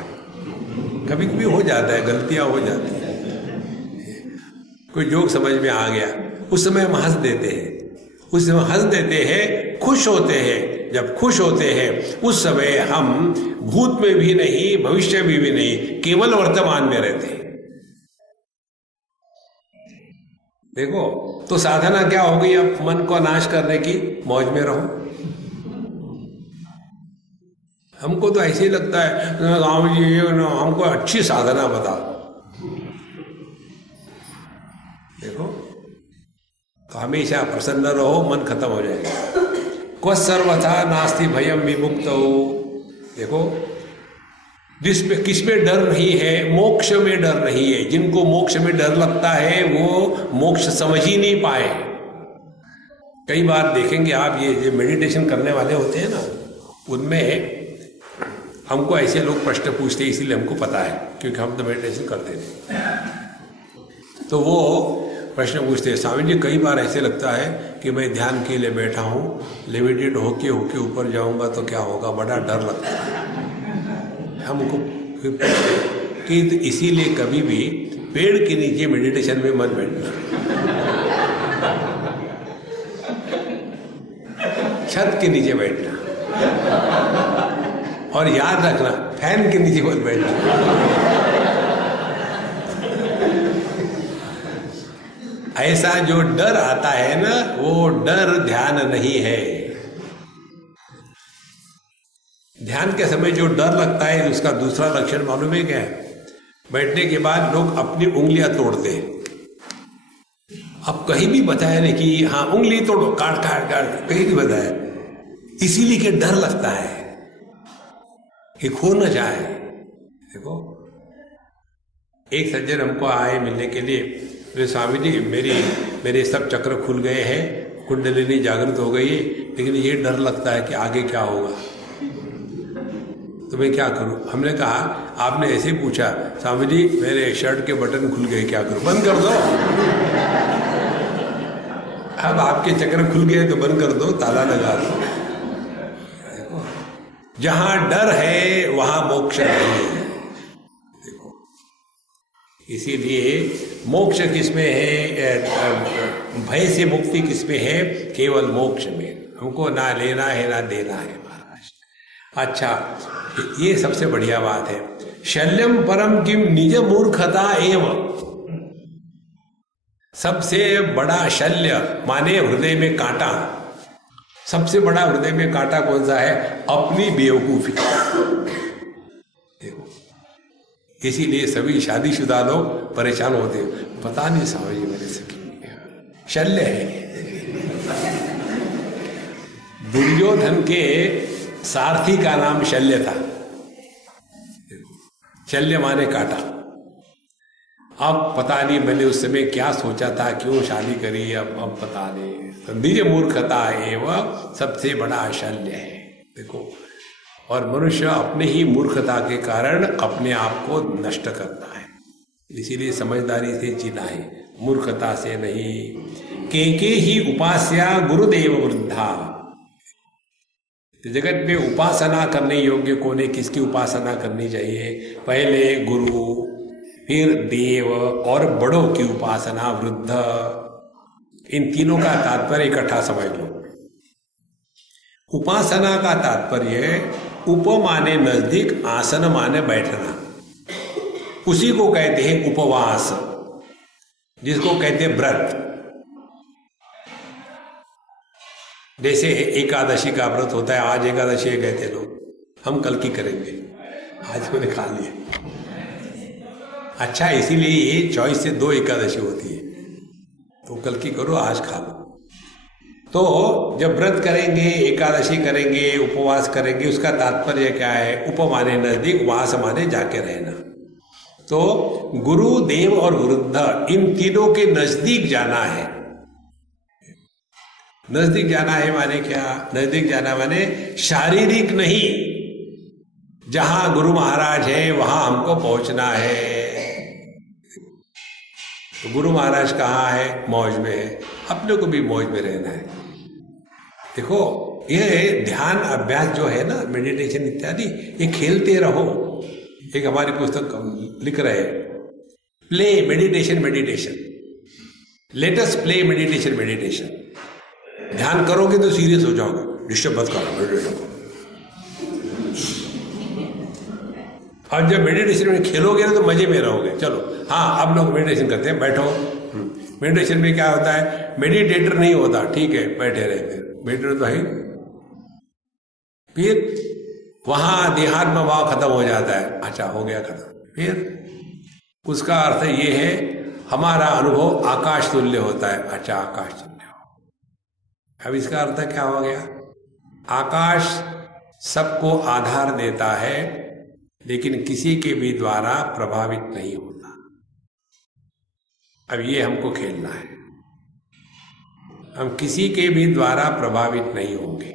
कभी कभी हो जाता है, गलतियां हो जाती है, कोई जोक समझ में आ गया, उस समय हम हंस देते हैं, उस समय हंस देते हैं, खुश होते हैं। जब खुश होते हैं उस समय हम भूत में भी नहीं, भविष्य में भी नहीं, केवल वर्तमान में रहते हैं। देखो, तो साधना क्या हो गई? अब मन को नाश करने की, मौज में रहो। हमको तो ऐसे ही लगता है राम जी हमको अच्छी साधना बताओ। देखो, तो हमेशा प्रसन्न रहो, मन खत्म हो जाएगा। क्व सर्वथा नास्ति भयम विमुक्तो। देखो, किसमें डर नहीं है? मोक्ष में डर नहीं है। जिनको मोक्ष में डर लगता है वो मोक्ष समझ ही नहीं पाए। कई बार देखेंगे आप, ये मेडिटेशन करने वाले होते हैं ना, उनमें हमको ऐसे लोग प्रश्न पूछते हैं, इसीलिए हमको पता है, क्योंकि हम तो मेडिटेशन करते थे। तो वो प्रश्न पूछते हैं, स्वामी जी कई बार ऐसे लगता है कि मैं ध्यान के लिए बैठा हूँ, लेविटेट होके ऊपर जाऊंगा तो क्या होगा, बड़ा डर लगता है हमको। कि इसीलिए कभी भी पेड़ के नीचे मेडिटेशन में मत बैठना, छत के नीचे बैठना, और याद रखना फैन के नीचे मत बैठना। ऐसा जो डर आता है ना, वो डर ध्यान नहीं है। ध्यान के समय जो डर लगता है उसका दूसरा लक्षण मालूम है क्या है? बैठने के बाद लोग अपनी उंगलियां तोड़ते हैं। अब कहीं भी बताया नहीं कि हाँ उंगली तोड़ो, काट काट काट, कहीं नहीं बताया। इसीलिए कि डर लगता है कि खो न जाए। देखो, एक सज्जन हमको आए मिलने के लिए, तो स्वामी जी मेरे सब चक्र खुल गए हैं, कुंडलिनी जागृत हो गई है, लेकिन ये डर लगता है कि आगे क्या होगा, तो मैं क्या करूं? हमने कहा, आपने ऐसे पूछा, स्वामी जी मेरे शर्ट के बटन खुल गए, क्या करूं? बंद कर दो। अब आपके चक्र खुल गए तो बंद कर दो, ताला लगा दो। देखो, जहां डर है वहां मोक्ष नहीं है। देखो, इसीलिए मोक्ष किसमें है, भय से मुक्ति किसमें है, केवल मोक्ष में। हमको ना लेना है ना देना है महाराज। अच्छा, ये सबसे बढ़िया बात है। शल्यम परम किम निज मूर्खता एवं। सबसे बड़ा शल्य माने हृदय में कांटा। सबसे बड़ा हृदय में कांटा कौन सा है, अपनी बेवकूफी। देखो, इसीलिए सभी शादीशुदा लोग परेशान होते हैं, पता नहीं स्वामी जी मेरे से शल्य है। दुर्योधन के सारथी का नाम शल्य था। शल्य माने कांटा। अब पता नहीं मैंने उस समय क्या सोचा था, क्यों शादी करी, अब पता नहीं। निज मूर्खता एवं सबसे बड़ा शल्य है। देखो, और मनुष्य अपने ही मूर्खता के कारण अपने आप को नष्ट करता है। इसीलिए समझदारी से जीना है, मूर्खता से नहीं। के ही उपास्या गुरुदेव वृद्धा। जगत में उपासना करने योग्य कौन है, किसकी उपासना करनी चाहिए, पहले गुरु, फिर देव और बड़ों की उपासना वृद्ध। इन तीनों का तात्पर्य इकट्ठा समझ लो। उपासना का तात्पर्य उप माने नजदीक, आसन माने बैठना। उसी को कहते हैं उपवास, जिसको कहते हैं व्रत। जैसे एकादशी का व्रत होता है, आज एकादशी है कहते लोग, हम कल की करेंगे, आज मैंने खा लिया। अच्छा, इसीलिए ये चॉइस से 2 एकादशी होती है, तो कल की करो, आज खा लो। तो जब व्रत करेंगे, एकादशी करेंगे, उपवास करेंगे, उसका तात्पर्य क्या है, उप माने नजदीक, वास माने जाके रहना। तो गुरु, देव और वृद्ध, इन तीनों के नजदीक जाना है। नजदीक जाना है माने क्या, नजदीक जाना माने शारीरिक नहीं, जहां गुरु महाराज है वहां हमको पहुंचना है। तो गुरु महाराज कहाँ है, मौज में है, अपने को भी मौज में रहना है। देखो, ये ध्यान अभ्यास जो है ना, मेडिटेशन इत्यादि, ये खेलते रहो। एक हमारी पुस्तक लिख रहे हैं, play meditation, meditation, let us play meditation, meditation. ध्यान करोगे तो सीरियस हो जाओगे, डिस्टर्ब मत करो, मेडिटेशन। और जब मेडिटेशन में खेलोगे ना तो मजे में रहोगे। चलो, हाँ, अब लोग मेडिटेशन करते हैं, बैठो। मेडिटेशन में क्या होता है, मेडिटेटर नहीं होता, ठीक है, बैठे रहे, फिर मेडिटेटर तो है, फिर वहां देहात्म भाव खत्म हो जाता है। अच्छा, हो गया खत्म। फिर उसका अर्थ ये है, हमारा अनुभव आकाश तुल्य होता है। अच्छा, आकाश तुल्य। अब इसका अर्थ क्या हो गया, आकाश सबको आधार देता है, लेकिन किसी के भी द्वारा प्रभावित नहीं होता। अब ये हमको खेलना है, हम किसी के भी द्वारा प्रभावित नहीं होंगे।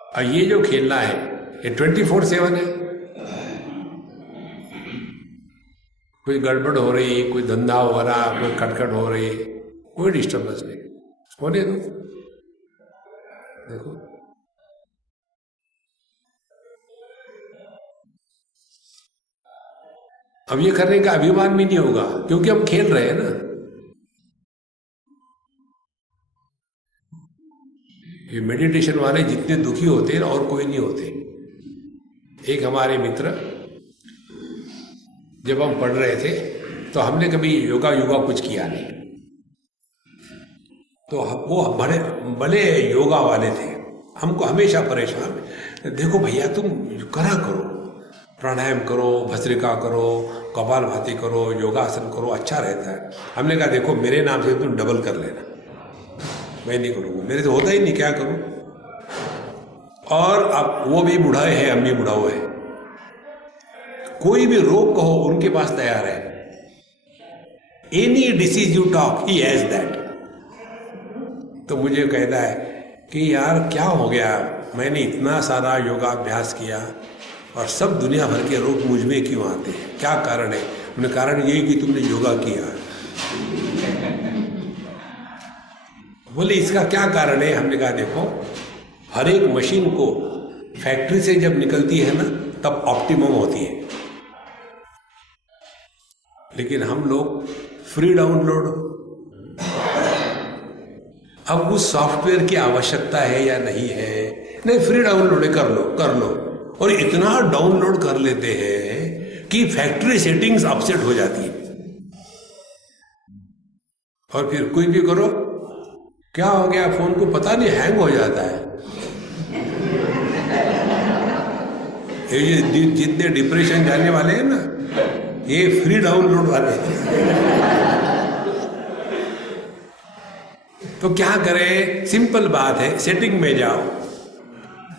और ये जो खेलना है, ये 24/7 है। कोई गड़बड़ हो रही, कोई धंधा हो रहा, कोई खटखट हो रही, कोई डिस्टर्बेंस नहीं, होने दो। देखो, अब ये करने का अभिमान भी नहीं होगा, क्योंकि हम खेल रहे हैं ना। ये मेडिटेशन वाले जितने दुखी होते हैं और कोई नहीं होते। एक हमारे मित्र, जब हम पढ़ रहे थे तो हमने कभी योगा कुछ किया नहीं, तो वो बड़े योगा वाले थे, हमको हमेशा परेशान। देखो भैया, तुम करा करो, प्राणायाम करो, भस्त्रिका करो, कपालभाति करो, योगासन करो, अच्छा रहता है। हमने कहा देखो, मेरे नाम से तुम डबल कर लेना, मैं नहीं करूँगा, मेरे से होता ही नहीं, क्या करूँ। और अब वो भी बुढ़ाए हैं, हम भी बुढ़ाओ हैं, कोई भी रोग कहो उनके पास तैयार है। Any disease you talk, he has that. तो मुझे कहता है कि यार क्या हो गया, मैंने इतना सारा योगा अभ्यास किया और सब दुनिया भर के रोग मुझ में क्यों आते हैं, क्या कारण है। उन्हें कारण यही कि तुमने योगा किया। बोले इसका क्या कारण है। हमने कहा देखो, हर एक मशीन को फैक्ट्री से जब निकलती है ना तब ऑप्टिमम होती है, लेकिन हम लोग फ्री डाउनलोड। अब उस सॉफ्टवेयर की आवश्यकता है या नहीं है, नहीं फ्री डाउनलोड है, कर लो, और इतना डाउनलोड कर लेते हैं कि फैक्ट्री सेटिंग्स अपसेट हो जाती है। और फिर कोई भी करो, क्या हो गया फोन को पता नहीं, हैंग हो जाता है। ये जितने डिप्रेशन जाने वाले हैं ना, ये फ्री डाउनलोड वाले तो क्या करें, सिंपल बात है, सेटिंग में जाओ।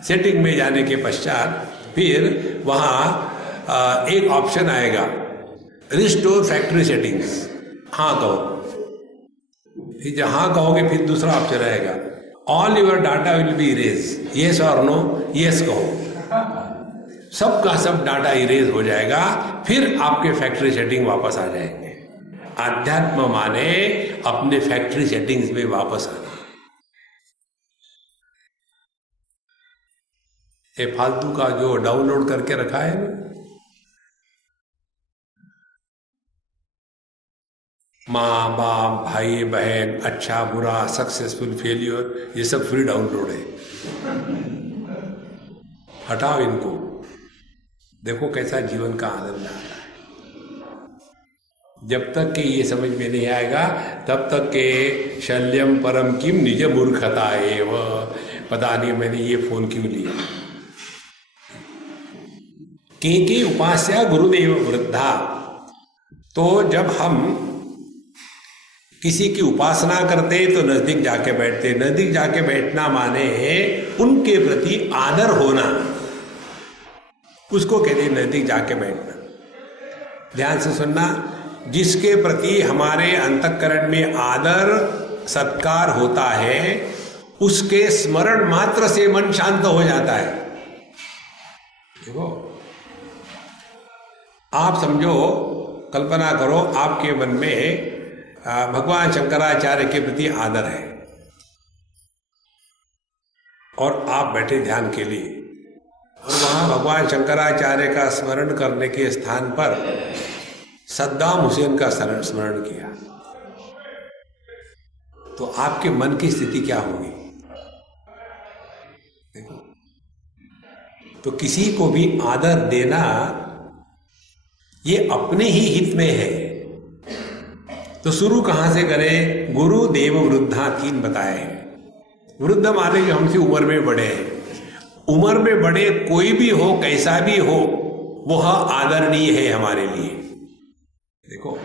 सेटिंग में जाने के पश्चात फिर वहां एक ऑप्शन आएगा, रिस्टोर फैक्ट्री सेटिंग्स। हाँ कहो, जब हाँ कहोगे फिर दूसरा ऑप्शन आएगा, all your data will be erase, yes और नो, येस कहो, सबका सब डाटा इरेज हो जाएगा, फिर आपके फैक्ट्री सेटिंग वापस आ जाएंगे। आध्यात्म माने अपने फैक्ट्री सेटिंग्स में वापस आना। ये फालतू का जो डाउनलोड करके रखा है ना, माँ बाप भाई बहन, अच्छा बुरा, सक्सेसफुल फेलियर, ये सब फ्री डाउनलोड है। हटाओ इनको, देखो कैसा जीवन का आनंद आता है। जब तक कि ये समझ में नहीं आएगा तब तक के शल्यम परम किम निज मूर्खता है, वह पता नहीं मैंने ये फोन क्यों लिया। के उपास्या गुरुदेव वृद्धा। तो जब हम किसी की उपासना करते तो नजदीक जाके बैठते, नजदीक जाके बैठना माने उनके प्रति आदर होना, उसको कहते हैं नजदीक जाके बैठना। ध्यान से सुनना, जिसके प्रति हमारे अंतःकरण में आदर सत्कार होता है उसके स्मरण मात्र से मन शांत हो जाता है। देखो, आप समझो, कल्पना करो आपके मन में भगवान शंकराचार्य के प्रति आदर है और आप बैठे ध्यान के लिए, और वहां भगवान शंकराचार्य का स्मरण करने के स्थान पर सद्दाम हुसैन का स्मरण किया, तो आपके मन की स्थिति क्या होगी? देखो, तो किसी को भी आदर देना ये अपने ही हित में है। तो शुरू कहां से करें? गुरु देव वृद्धा, तीन बताए हैं। वृद्ध माने जो हमसे उम्र में बड़े हैं। उम्र में बड़े कोई भी हो, कैसा भी हो, वह आदरणीय है हमारे लिए। देखो,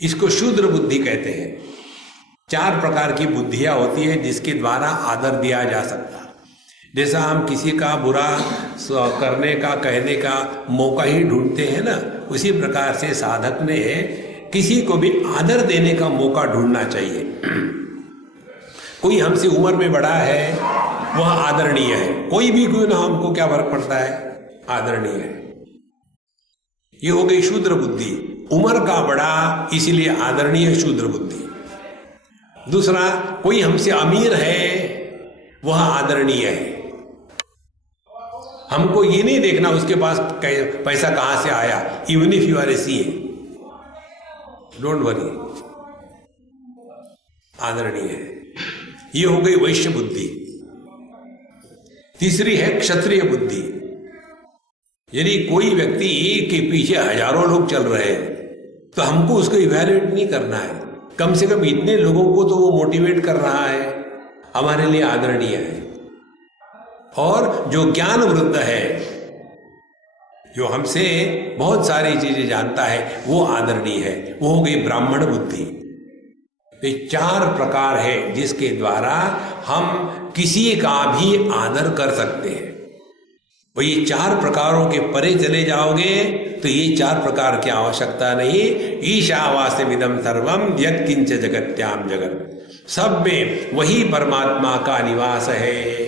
इसको शूद्र बुद्धि कहते हैं। 4 प्रकार की बुद्धियां होती है जिसके द्वारा आदर दिया जा सकता। जैसा हम किसी का बुरा करने का, कहने का मौका ही ढूंढते हैं ना, उसी प्रकार से साधक ने किसी को भी आदर देने का मौका ढूंढना चाहिए। कोई हमसे उम्र में बड़ा है वह आदरणीय है, कोई भी क्यों ना, हमको क्या फर्क पड़ता है, आदरणीय है। ये हो गई शूद्र बुद्धि, उम्र का बड़ा इसलिए आदरणीय शूद्र बुद्धि। दूसरा, कोई हमसे अमीर है वह आदरणीय है। हमको ये नहीं देखना उसके पास पैसा कहां से आया, even if you are a CA, don't worry, आदरणीय है। ये हो गई वैश्य बुद्धि। तीसरी है क्षत्रिय बुद्धि। यदि कोई व्यक्ति एक के पीछे हजारों लोग चल रहे हैं तो हमको उसको इवैल्यूएट नहीं करना है, कम से कम इतने लोगों को तो वो मोटिवेट कर रहा है, हमारे लिए आदरणीय है। और जो ज्ञान वृद्ध है, जो हमसे बहुत सारी चीजें जानता है, वो आदरणीय है। वो हो गई ब्राह्मण बुद्धि। ये 4 प्रकार है जिसके द्वारा हम किसी का भी आदर कर सकते हैं। और ये 4 प्रकारों के परे चले जाओगे तो ये 4 प्रकार की आवश्यकता नहीं। ईशावास्यमिदं सर्वम यत्किंच जगत्याम जगत, सब में वही परमात्मा का निवास है।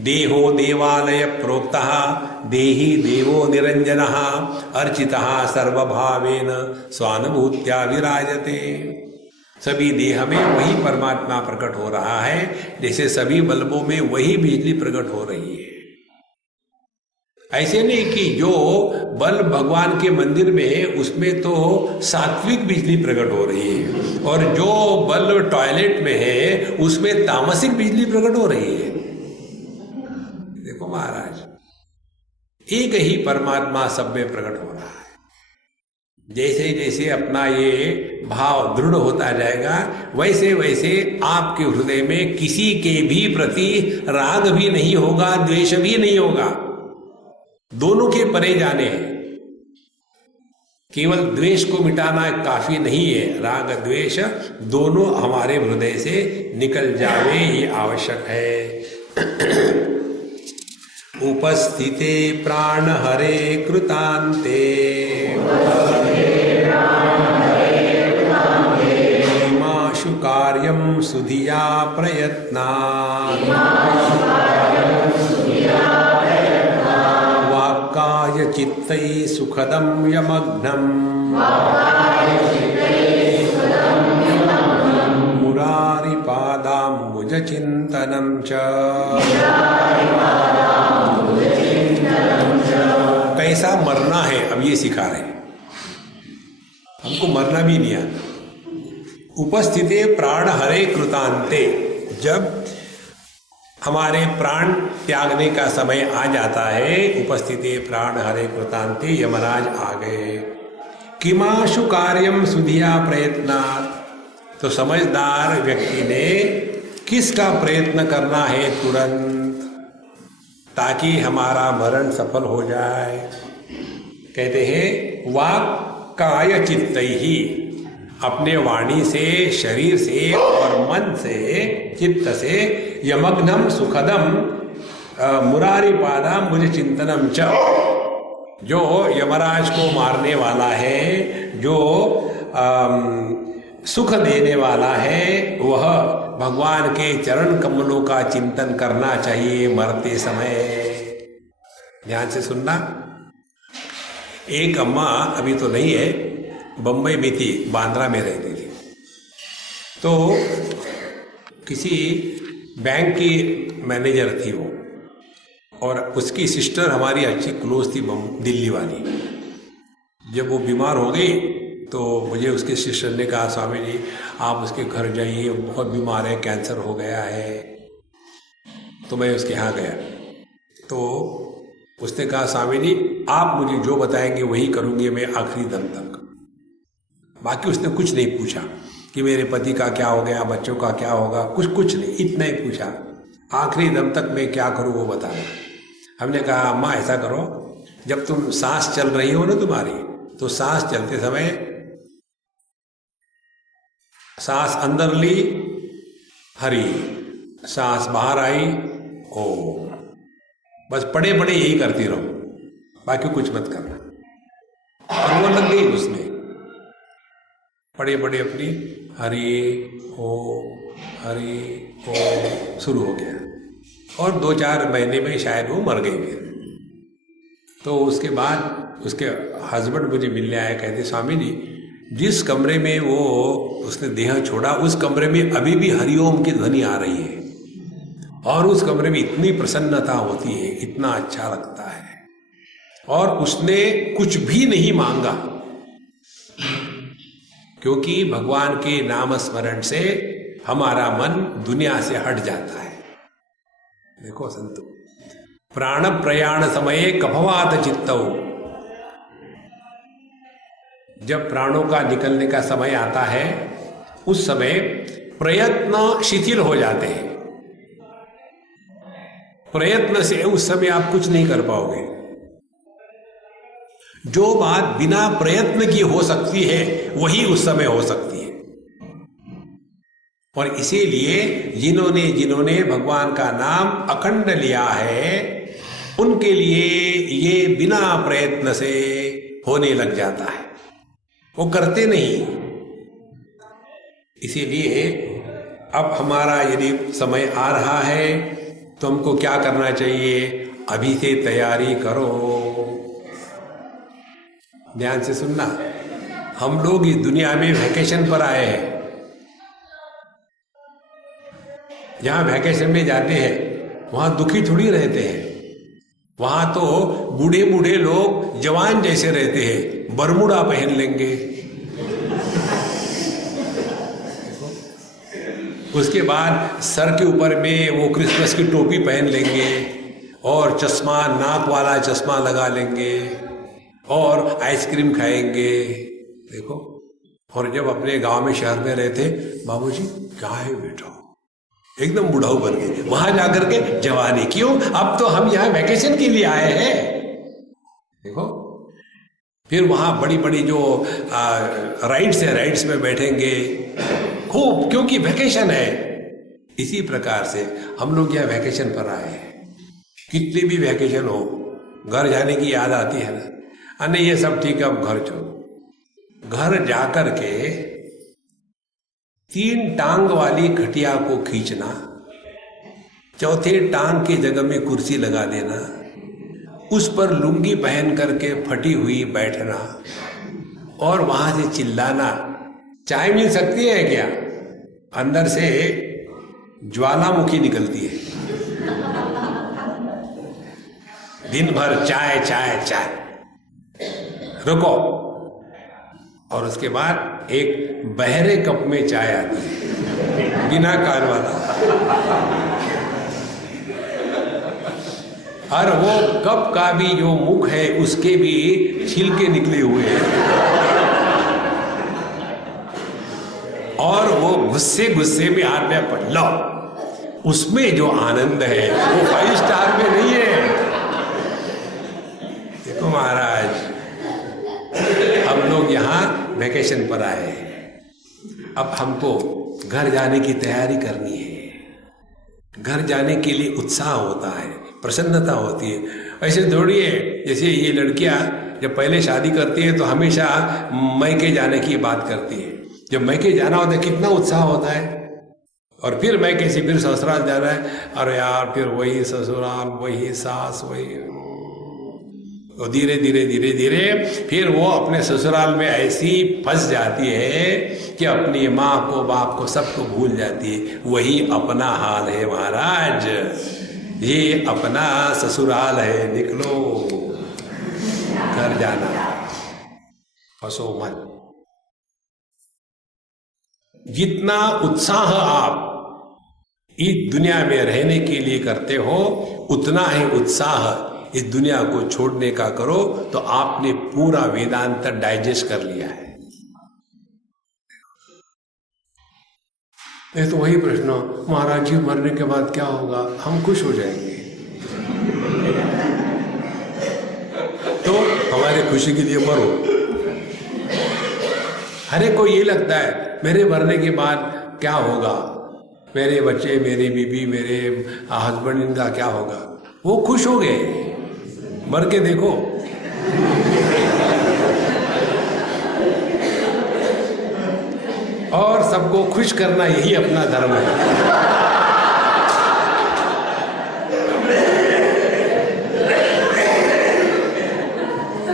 देहो देवालय प्रोक्तः देहि देवो निरंजनः अर्चितः सर्वभावेन स्वानुभूत्या विराजते। सभी देह में वही परमात्मा प्रकट हो रहा है, जैसे सभी बल्बों में वही बिजली प्रकट हो रही है। ऐसे नहीं कि जो बल्ब भगवान के मंदिर में है उसमें तो सात्विक बिजली प्रकट हो रही है, और जो बल्ब टॉयलेट में है उसमें तामसिक बिजली प्रकट हो रही है। देखो महाराज, एक ही परमात्मा सब में प्रकट हो रहा है। जैसे जैसे अपना ये भाव दृढ़ होता जाएगा, वैसे वैसे आपके हृदय में किसी के भी प्रति राग भी नहीं होगा, द्वेष भी नहीं होगा। दोनों के परे जाने हैं। केवल द्वेष को मिटाना काफी नहीं है, राग द्वेष दोनों हमारे हृदय से निकल जावे, ये आवश्यक है। उपस्थिते प्राण हरे कृतांते इमाशु कार्यं सुधिया प्रयत्ना वाक्काय चित्तै सुखदं यमग्नं मुरारिपादाम्बुज चिन्तनं च। कैसा मरना है अब ये सिखा रहे हैं हमको, मरना भी नहीं आता। उपस्थिते प्राण हरे कृतांते, जब हमारे प्राण त्यागने का समय आ जाता है, उपस्थिते प्राण हरे कृतांते, यमराज आ गए। किमाशु कार्यम सुधिया प्रयत्नात्, तो समझदार व्यक्ति ने किसका प्रयत्न करना है तुरंत, ताकि हमारा मरण सफल हो जाए। कहते हैं वाक् काय चित्त ही, अपने वाणी से, शरीर से और मन से, चित्त से, यमग्नम सुखदम मुरारिपादाम मुझे चिंतनम च, जो यमराज को मारने वाला है, जो सुख देने वाला है, वह भगवान के चरण कमलों का चिंतन करना चाहिए मरते समय। ध्यान से सुनना। एक अम्मा, अभी तो नहीं है, बम्बई में थी, बांद्रा में रहती थी। तो किसी बैंक की मैनेजर थी वो, और उसकी सिस्टर हमारी अच्छी क्लोज थी, दिल्ली वाली। जब वो बीमार हो गई तो मुझे उसके सिस्टर ने कहा, स्वामी जी आप उसके घर जाइए, बहुत बीमार है, कैंसर हो गया है। तो मैं उसके यहाँ गया, तो उसने कहा, स्वामी जी आप मुझे जो बताएंगे वही करूँगी मैं आखिरी दम तक। बाकी उसने कुछ नहीं पूछा कि मेरे पति का क्या हो गया, बच्चों का क्या होगा, कुछ नहीं, इतना ही पूछा, आखिरी दम तक मैं क्या करूँ वो बताना। हमने कहा, अम्मा ऐसा करो, जब तुम सांस चल रही हो ना तुम्हारी, तो सांस चलते समय सांस अंदर ली हरि, सांस बाहर आई ओम, बस पड़े पड़े यही करती रहो, बाकी कुछ मत करना। और वो लग गई उसमें, पड़े पड़े अपनी हरि ओम शुरू हो गया, और 2-4 महीने में शायद वो मर गई फिर। तो उसके बाद उसके हस्बैंड मुझे मिलने आए, कहते, स्वामी जी जिस कमरे में वो उसने देह छोड़ा, उस कमरे में अभी भी हरिओम की ध्वनि आ रही है, और उस कमरे में इतनी प्रसन्नता होती है, इतना अच्छा लगता है, और उसने कुछ भी नहीं मांगा, क्योंकि भगवान के नाम स्मरण से हमारा मन दुनिया से हट जाता है। देखो संतो, प्राण प्रयाण समये कफवात चित्तौ, जब प्राणों का निकलने का समय आता है, उस समय प्रयत्न शिथिल हो जाते हैं। प्रयत्न से उस समय आप कुछ नहीं कर पाओगे। जो बात बिना प्रयत्न की हो सकती है वही उस समय हो सकती है। और इसीलिए जिन्होंने जिन्होंने भगवान का नाम अखंड लिया है, उनके लिए ये बिना प्रयत्न से होने लग जाता है, वो करते नहीं। इसीलिए अब हमारा यदि समय आ रहा है तो हमको क्या करना चाहिए? अभी से तैयारी करो। ध्यान से सुनना, हम लोग इस दुनिया में वैकेशन पर आए हैं, जहाँ वैकेशन में जाते हैं वहाँ दुखी थोड़ी रहते हैं, वहाँ तो बूढ़े बूढ़े लोग जवान जैसे रहते हैं, बरमूडा पहन लेंगे, उसके बाद सर के ऊपर में वो क्रिसमस की टोपी पहन लेंगे और चश्मा, नाक वाला चश्मा लगा लेंगे और आइसक्रीम खाएंगे। देखो, और जब अपने गांव में शहर में रहते, बाबूजी क्या है बेटा, एकदम बुढ़ाऊ बन गए, वहां जाकर के जवानी। क्यों? अब तो हम यहाँ वैकेशन के लिए आए हैं। देखो, फिर वहां बड़ी बड़ी जो राइड्स है, राइड्स में बैठेंगे खूब, क्योंकि वैकेशन है। इसी प्रकार से हम लोग यहाँ वैकेशन पर आए हैं। कितने भी वैकेशन हो, घर जाने की याद आती है ना, नहीं ये सब ठीक है, अब घर चलो। घर जाकर के 3 टांग वाली खटिया को खींचना, चौथे टांग की जगह में कुर्सी लगा देना, उस पर लुंगी पहन करके फटी हुई बैठना और वहां से चिल्लाना, चाय मिल सकती है क्या? अंदर से ज्वालामुखी निकलती है, दिन भर चाय चाय चाय। रुको, और उसके बाद एक बहरे कप में चाय आती है, बिना कान वाला, और वो कप का भी जो मुख है उसके भी छिलके निकले हुए हैं, और वो गुस्से गुस्से में हाथ में पड़ लो। उसमें जो आनंद है वो 5 स्टार में नहीं है। देखो महाराज, हम लोग यहाँ वैकेशन पर आए हैं, अब हमको घर जाने की तैयारी करनी है। घर जाने के लिए उत्साह होता है, प्रसन्नता होती है। ऐसे थोड़ी है जैसे ये लड़कियां जब पहले शादी करती है तो हमेशा मैके जाने की बात करती है। जब मैके जाना होता है कितना उत्साह होता है, और फिर मैके से फिर ससुराल जाना है, अरे यार फिर वही ससुराल, वही सास, वही, तो धीरे धीरे धीरे धीरे फिर वो अपने ससुराल में ऐसी फंस जाती है कि अपनी माँ को, बाप को, सबको भूल जाती है। वही अपना हाल है महाराज, ये अपना ससुराल है, निकलो घर जाना, फंसो मत। जितना उत्साह आप इस दुनिया में रहने के लिए करते हो, उतना ही उत्साह इस दुनिया को छोड़ने का करो, तो आपने पूरा वेदांत डाइजेस्ट कर लिया है। नहीं तो वही प्रश्न, महाराज जी मरने के बाद क्या होगा? हम खुश हो जाएंगे। तो हमारे खुशी के लिए मरो। हर एक को ये लगता है मेरे मरने के बाद क्या होगा, मेरे बच्चे, मेरी बीबी, मेरे हस्बैंड, इनका क्या होगा? वो खुश हो गए, मर के देखो। और सबको खुश करना यही अपना धर्म है।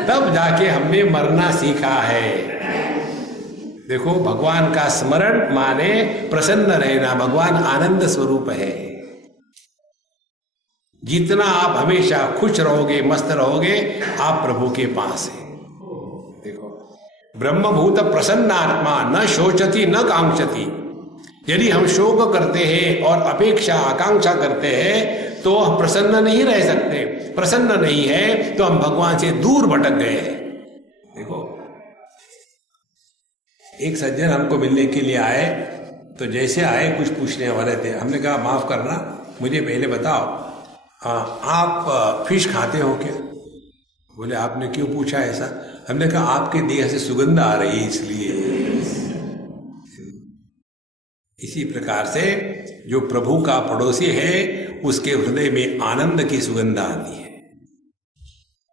तब जाके हमने मरना सीखा है। देखो, भगवान का स्मरण माने प्रसन्न रहना। भगवान आनंद स्वरूप है। जितना आप हमेशा खुश रहोगे, मस्त रहोगे, आप प्रभु के पास हैं। देखो, ब्रह्मभूत प्रसन्न आत्मा न शोचति न कांक्षति। यदि हम शोक करते हैं और अपेक्षा, आकांक्षा करते हैं तो हम प्रसन्न नहीं रह सकते। प्रसन्न नहीं है तो हम भगवान से दूर भटक गए हैं। देखो, एक सज्जन हमको मिलने के लिए आए, तो जैसे आए कुछ पूछने वाले थे। हमने कहा माफ करना, मुझे पहले बताओ आप फिश खाते हो क्या? बोले आपने क्यों पूछा ऐसा? हमने कहा आपके देह से सुगंध आ रही है इसलिए। इसी प्रकार से जो प्रभु का पड़ोसी है उसके हृदय में आनंद की सुगंध आती है।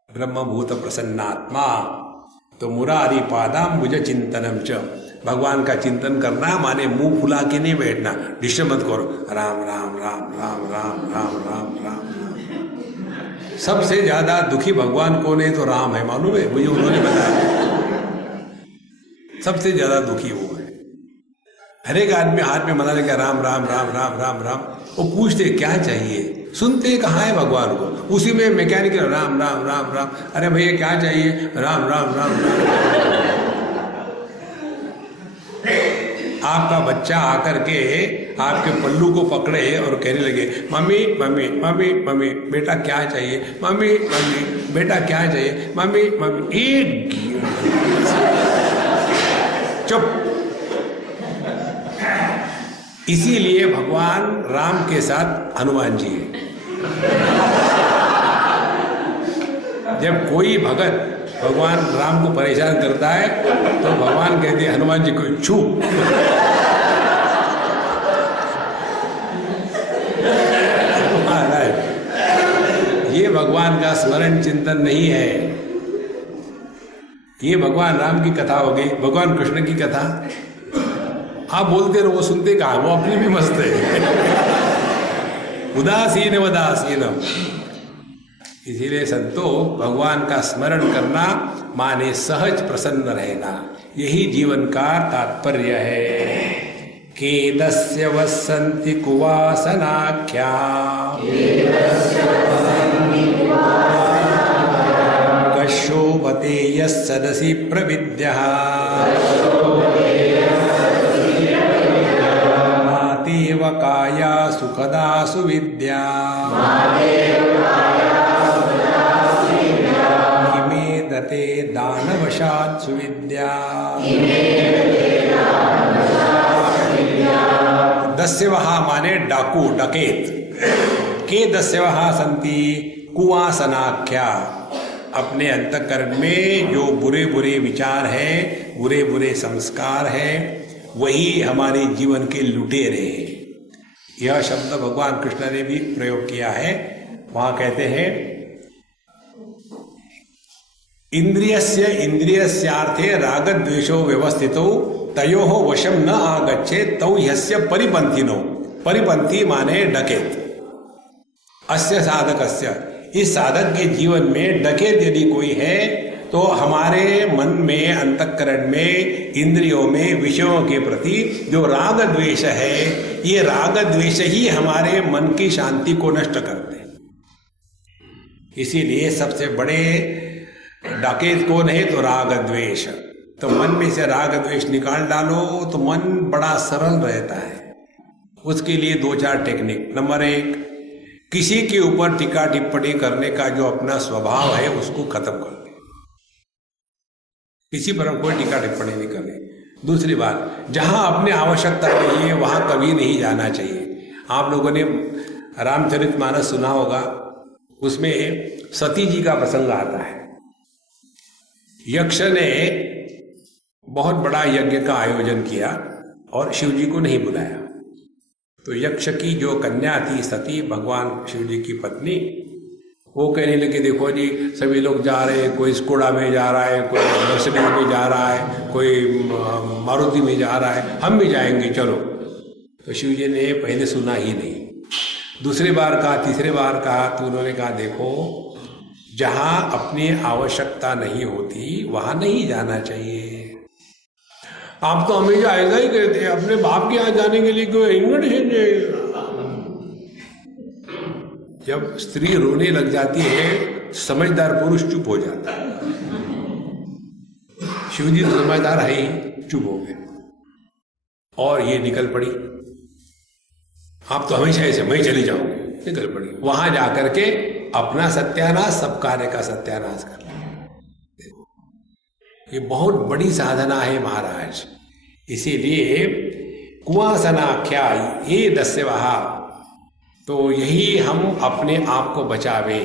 ब्रह्मभूत प्रसन्नात्मा, तो मुरारी पादाम्बुज चिंतनम च। भगवान का चिंतन करना माने मुंह फुला के नहीं बैठना, डिस्टर्ब मत करो, राम राम राम राम राम राम राम राम। सबसे ज्यादा दुखी भगवान कौन है? तो राम है, मालूम है मुझे, उन्होंने बताया। सबसे ज्यादा दुखी वो है। हर एक आदमी हाथ में मना लेगा राम राम राम राम राम राम, वो पूछते क्या चाहिए, सुनते कहाँ है भगवान को, उसी में मैकेनिकल राम राम राम राम। अरे भैया क्या चाहिए, राम राम राम राम। आपका बच्चा आकर के आपके पल्लू को पकड़े और कहने लगे मम्मी मम्मी मम्मी मम्मी बेटा क्या चाहिए, मम्मी मम्मी बेटा क्या चाहिए, मम्मी मम्मी, एक चुप। इसीलिए भगवान राम के साथ हनुमान जी है। जब कोई भगत भगवान राम को परेशान करता है तो भगवान कहते हैं हनुमान जी को छू। ये भगवान का स्मरण चिंतन नहीं है, ये भगवान राम की कथा हो गई, भगवान कृष्ण की कथा। आप बोलते रहो, वो सुनते कहाँ, वो अपनी भी मस्त है। उदासीन उदासीन। इसीलिए संतो भगवान का स्मरण करना माने सहज प्रसन्न रहना, यही जीवन का तात्पर्य है। केदस्य वसन्ति कुवासनाख्या कशोभते यस्सदसि प्रविद्यः मातेव काया सुखदा सुविद्या किमेदते दानवशात् सुविद्या। दस्यवः माने डाकू डकैत, के दस्यवः संति कुवासनाख्या, अपने अंतःकरण में जो बुरे बुरे विचार हैं, बुरे बुरे संस्कार हैं, वही हमारे जीवन के लुटेरे हैं। यह शब्द भगवान कृष्ण ने भी प्रयोग किया है। वहां कहते हैं इंद्रियस्य इंद्रियस्यार्थे रागद्वेषो व्यवस्थितो तयोः वशम न आगच्छेत् तौ ह्यस्य परिपंथिनो। परिपंथी माने डकैत। अस्य साधकस्य, इस साधक के जीवन में डकैत यदि कोई है तो हमारे मन में, अंतःकरण में, इंद्रियों में विषयों के प्रति जो राग द्वेष है, ये राग द्वेष ही हमारे मन की शांति को नष्ट करते हैं। इसीलिए सबसे बड़े डकैत कौन है तो राग द्वेष। तो मन में से राग द्वेष निकाल डालो तो मन बड़ा सरल रहता है। उसके लिए 2-4 टेक्निक। नंबर 1, किसी के ऊपर टीका टिप्पणी करने का जो अपना स्वभाव है उसको खत्म कर दे। किसी पर हम कोई टीका टिप्पणी नहीं करनी। दूसरी बात, जहां अपने आवश्यकता नहीं है वहां कभी नहीं जाना चाहिए। आप लोगों ने रामचरितमानस सुना होगा, उसमें सती जी का प्रसंग आता है। यक्ष ने बहुत बड़ा यज्ञ का आयोजन किया और शिव जी को नहीं बुलाया। तो यक्ष की जो कन्या थी सती, भगवान शिव जी की पत्नी, वो कहने लगे देखो जी सभी लोग जा रहे हैं, कोई स्कोडा में जा रहा है, कोई मर्सिडीज में जा रहा है, कोई मारुति में जा रहा है, हम भी जाएंगे चलो। तो शिव जी ने पहले सुना ही नहीं। दूसरी बार कहा, तीसरी बार कहा, तो उन्होंने कहा देखो जहां अपनी आवश्यकता नहीं होती वहां नहीं जाना चाहिए। आप तो हमेशा ऐसा ही कहते हैं, अपने बाप के यहाँ जाने के लिए कोई इन्विटेशन चाहिए। जब स्त्री रोने लग जाती है समझदार पुरुष चुप हो जाता है। शिवजी तो समझदार है ही, चुप हो गए और ये निकल पड़ी। आप तो हमेशा ऐसे, मैं चली जाऊंगी, निकल पड़ी। वहां जाकर के अपना सत्यानाश, सब कार्य का सत्यानाश कर लिया। ये बहुत बड़ी साधना है महाराज। इसीलिए कुवासनाख्या ये दस्यवः, तो यही हम अपने आप को बचावे।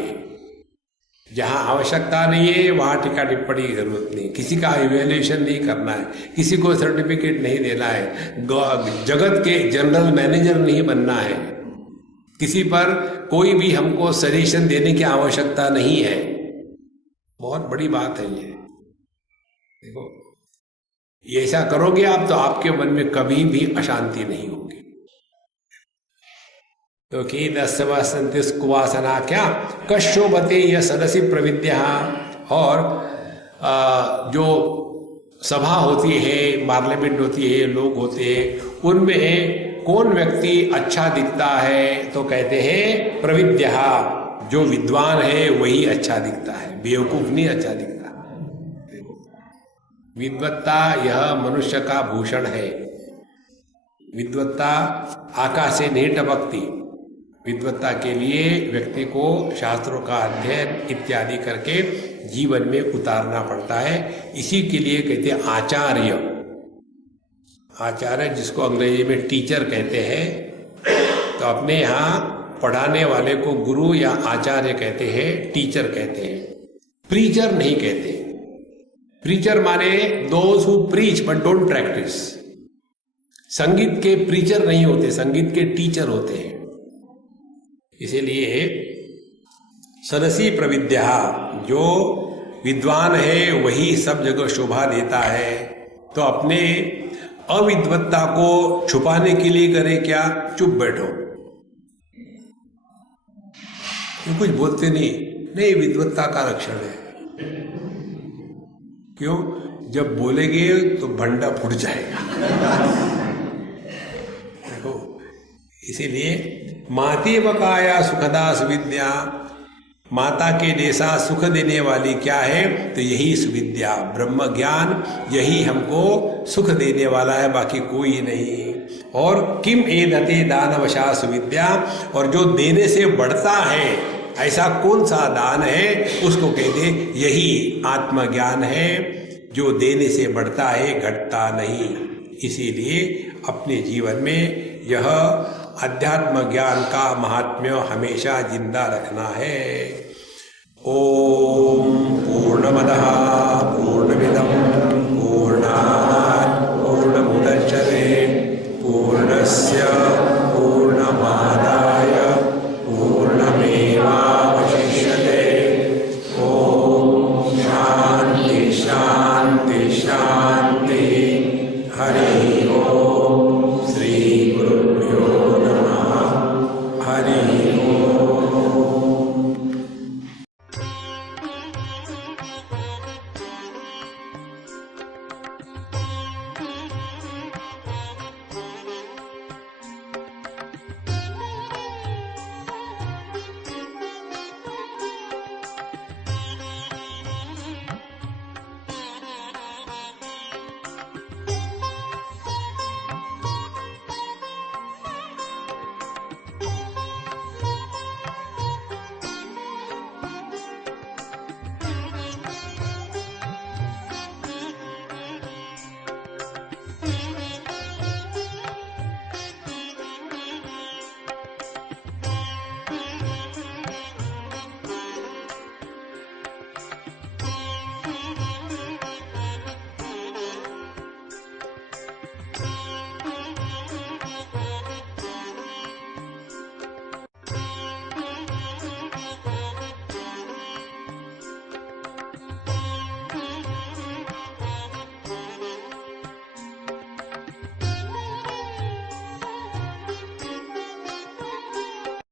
जहां आवश्यकता नहीं है वहां टीका टिप्पणी की जरूरत नहीं, किसी का इवैल्यूएशन नहीं करना है, किसी को सर्टिफिकेट नहीं देना है, जगत के जनरल मैनेजर नहीं बनना है, किसी पर कोई भी हमको सजेशन देने की आवश्यकता नहीं है। बहुत बड़ी बात है ये। देखो ये ऐसा करोगे आप तो आपके मन में कभी भी अशांति नहीं होगी। तो कि दस्यवः सन्ति कुवासनाख्या कशोभते यः सदसि प्रविद्यः। और जो सभा होती है, पार्लियामेंट होती है, लोग होते हैं, उनमें कौन व्यक्ति अच्छा दिखता है तो कहते हैं प्रविद्या, जो विद्वान है वही अच्छा दिखता है, बेवकूफ नहीं अच्छा दिखता। विद्वत्ता यह मनुष्य का भूषण है। विद्वत्ता आकाश से नहीं टपकती। विद्वत्ता के लिए व्यक्ति को शास्त्रों का अध्ययन इत्यादि करके जीवन में उतारना पड़ता है। इसी के लिए कहते हैं आचार्य। आचार्य जिसको अंग्रेजी में टीचर कहते हैं, तो अपने यहाँ पढ़ाने वाले को गुरु या आचार्य कहते हैं, टीचर कहते हैं, प्रीचर नहीं कहते। प्रीचर माने those who preach but don't practice. संगीत के प्रीचर नहीं होते, संगीत के टीचर होते हैं। इसीलिए सरसी प्रविद्या, जो विद्वान है वही सब जगह शोभा देता है। तो अपने अविद्वत्ता को छुपाने के लिए करे क्या? चुप बैठो, कुछ बोलते नहीं, विद्वत्ता का लक्षण है। क्यों? जब बोलेंगे तो भंडा फूट जाएगा। देखो, इसीलिए माते बकाया सुखदा सुविद्या, माता के जैसा सुख देने वाली क्या है? तो यही सुविद्या, ब्रह्म ज्ञान, यही हमको सुख देने वाला है, बाकी कोई नहीं। और किम एदते दानवशा सुविद्या, और जो देने से बढ़ता है ऐसा कौन सा दान है? उसको कहते यही आत्मज्ञान है, जो देने से बढ़ता है, घटता नहीं। इसीलिए अपने जीवन में यह अध्यात्म ज्ञान का महात्म्य हमेशा जिंदा रखना है। ओ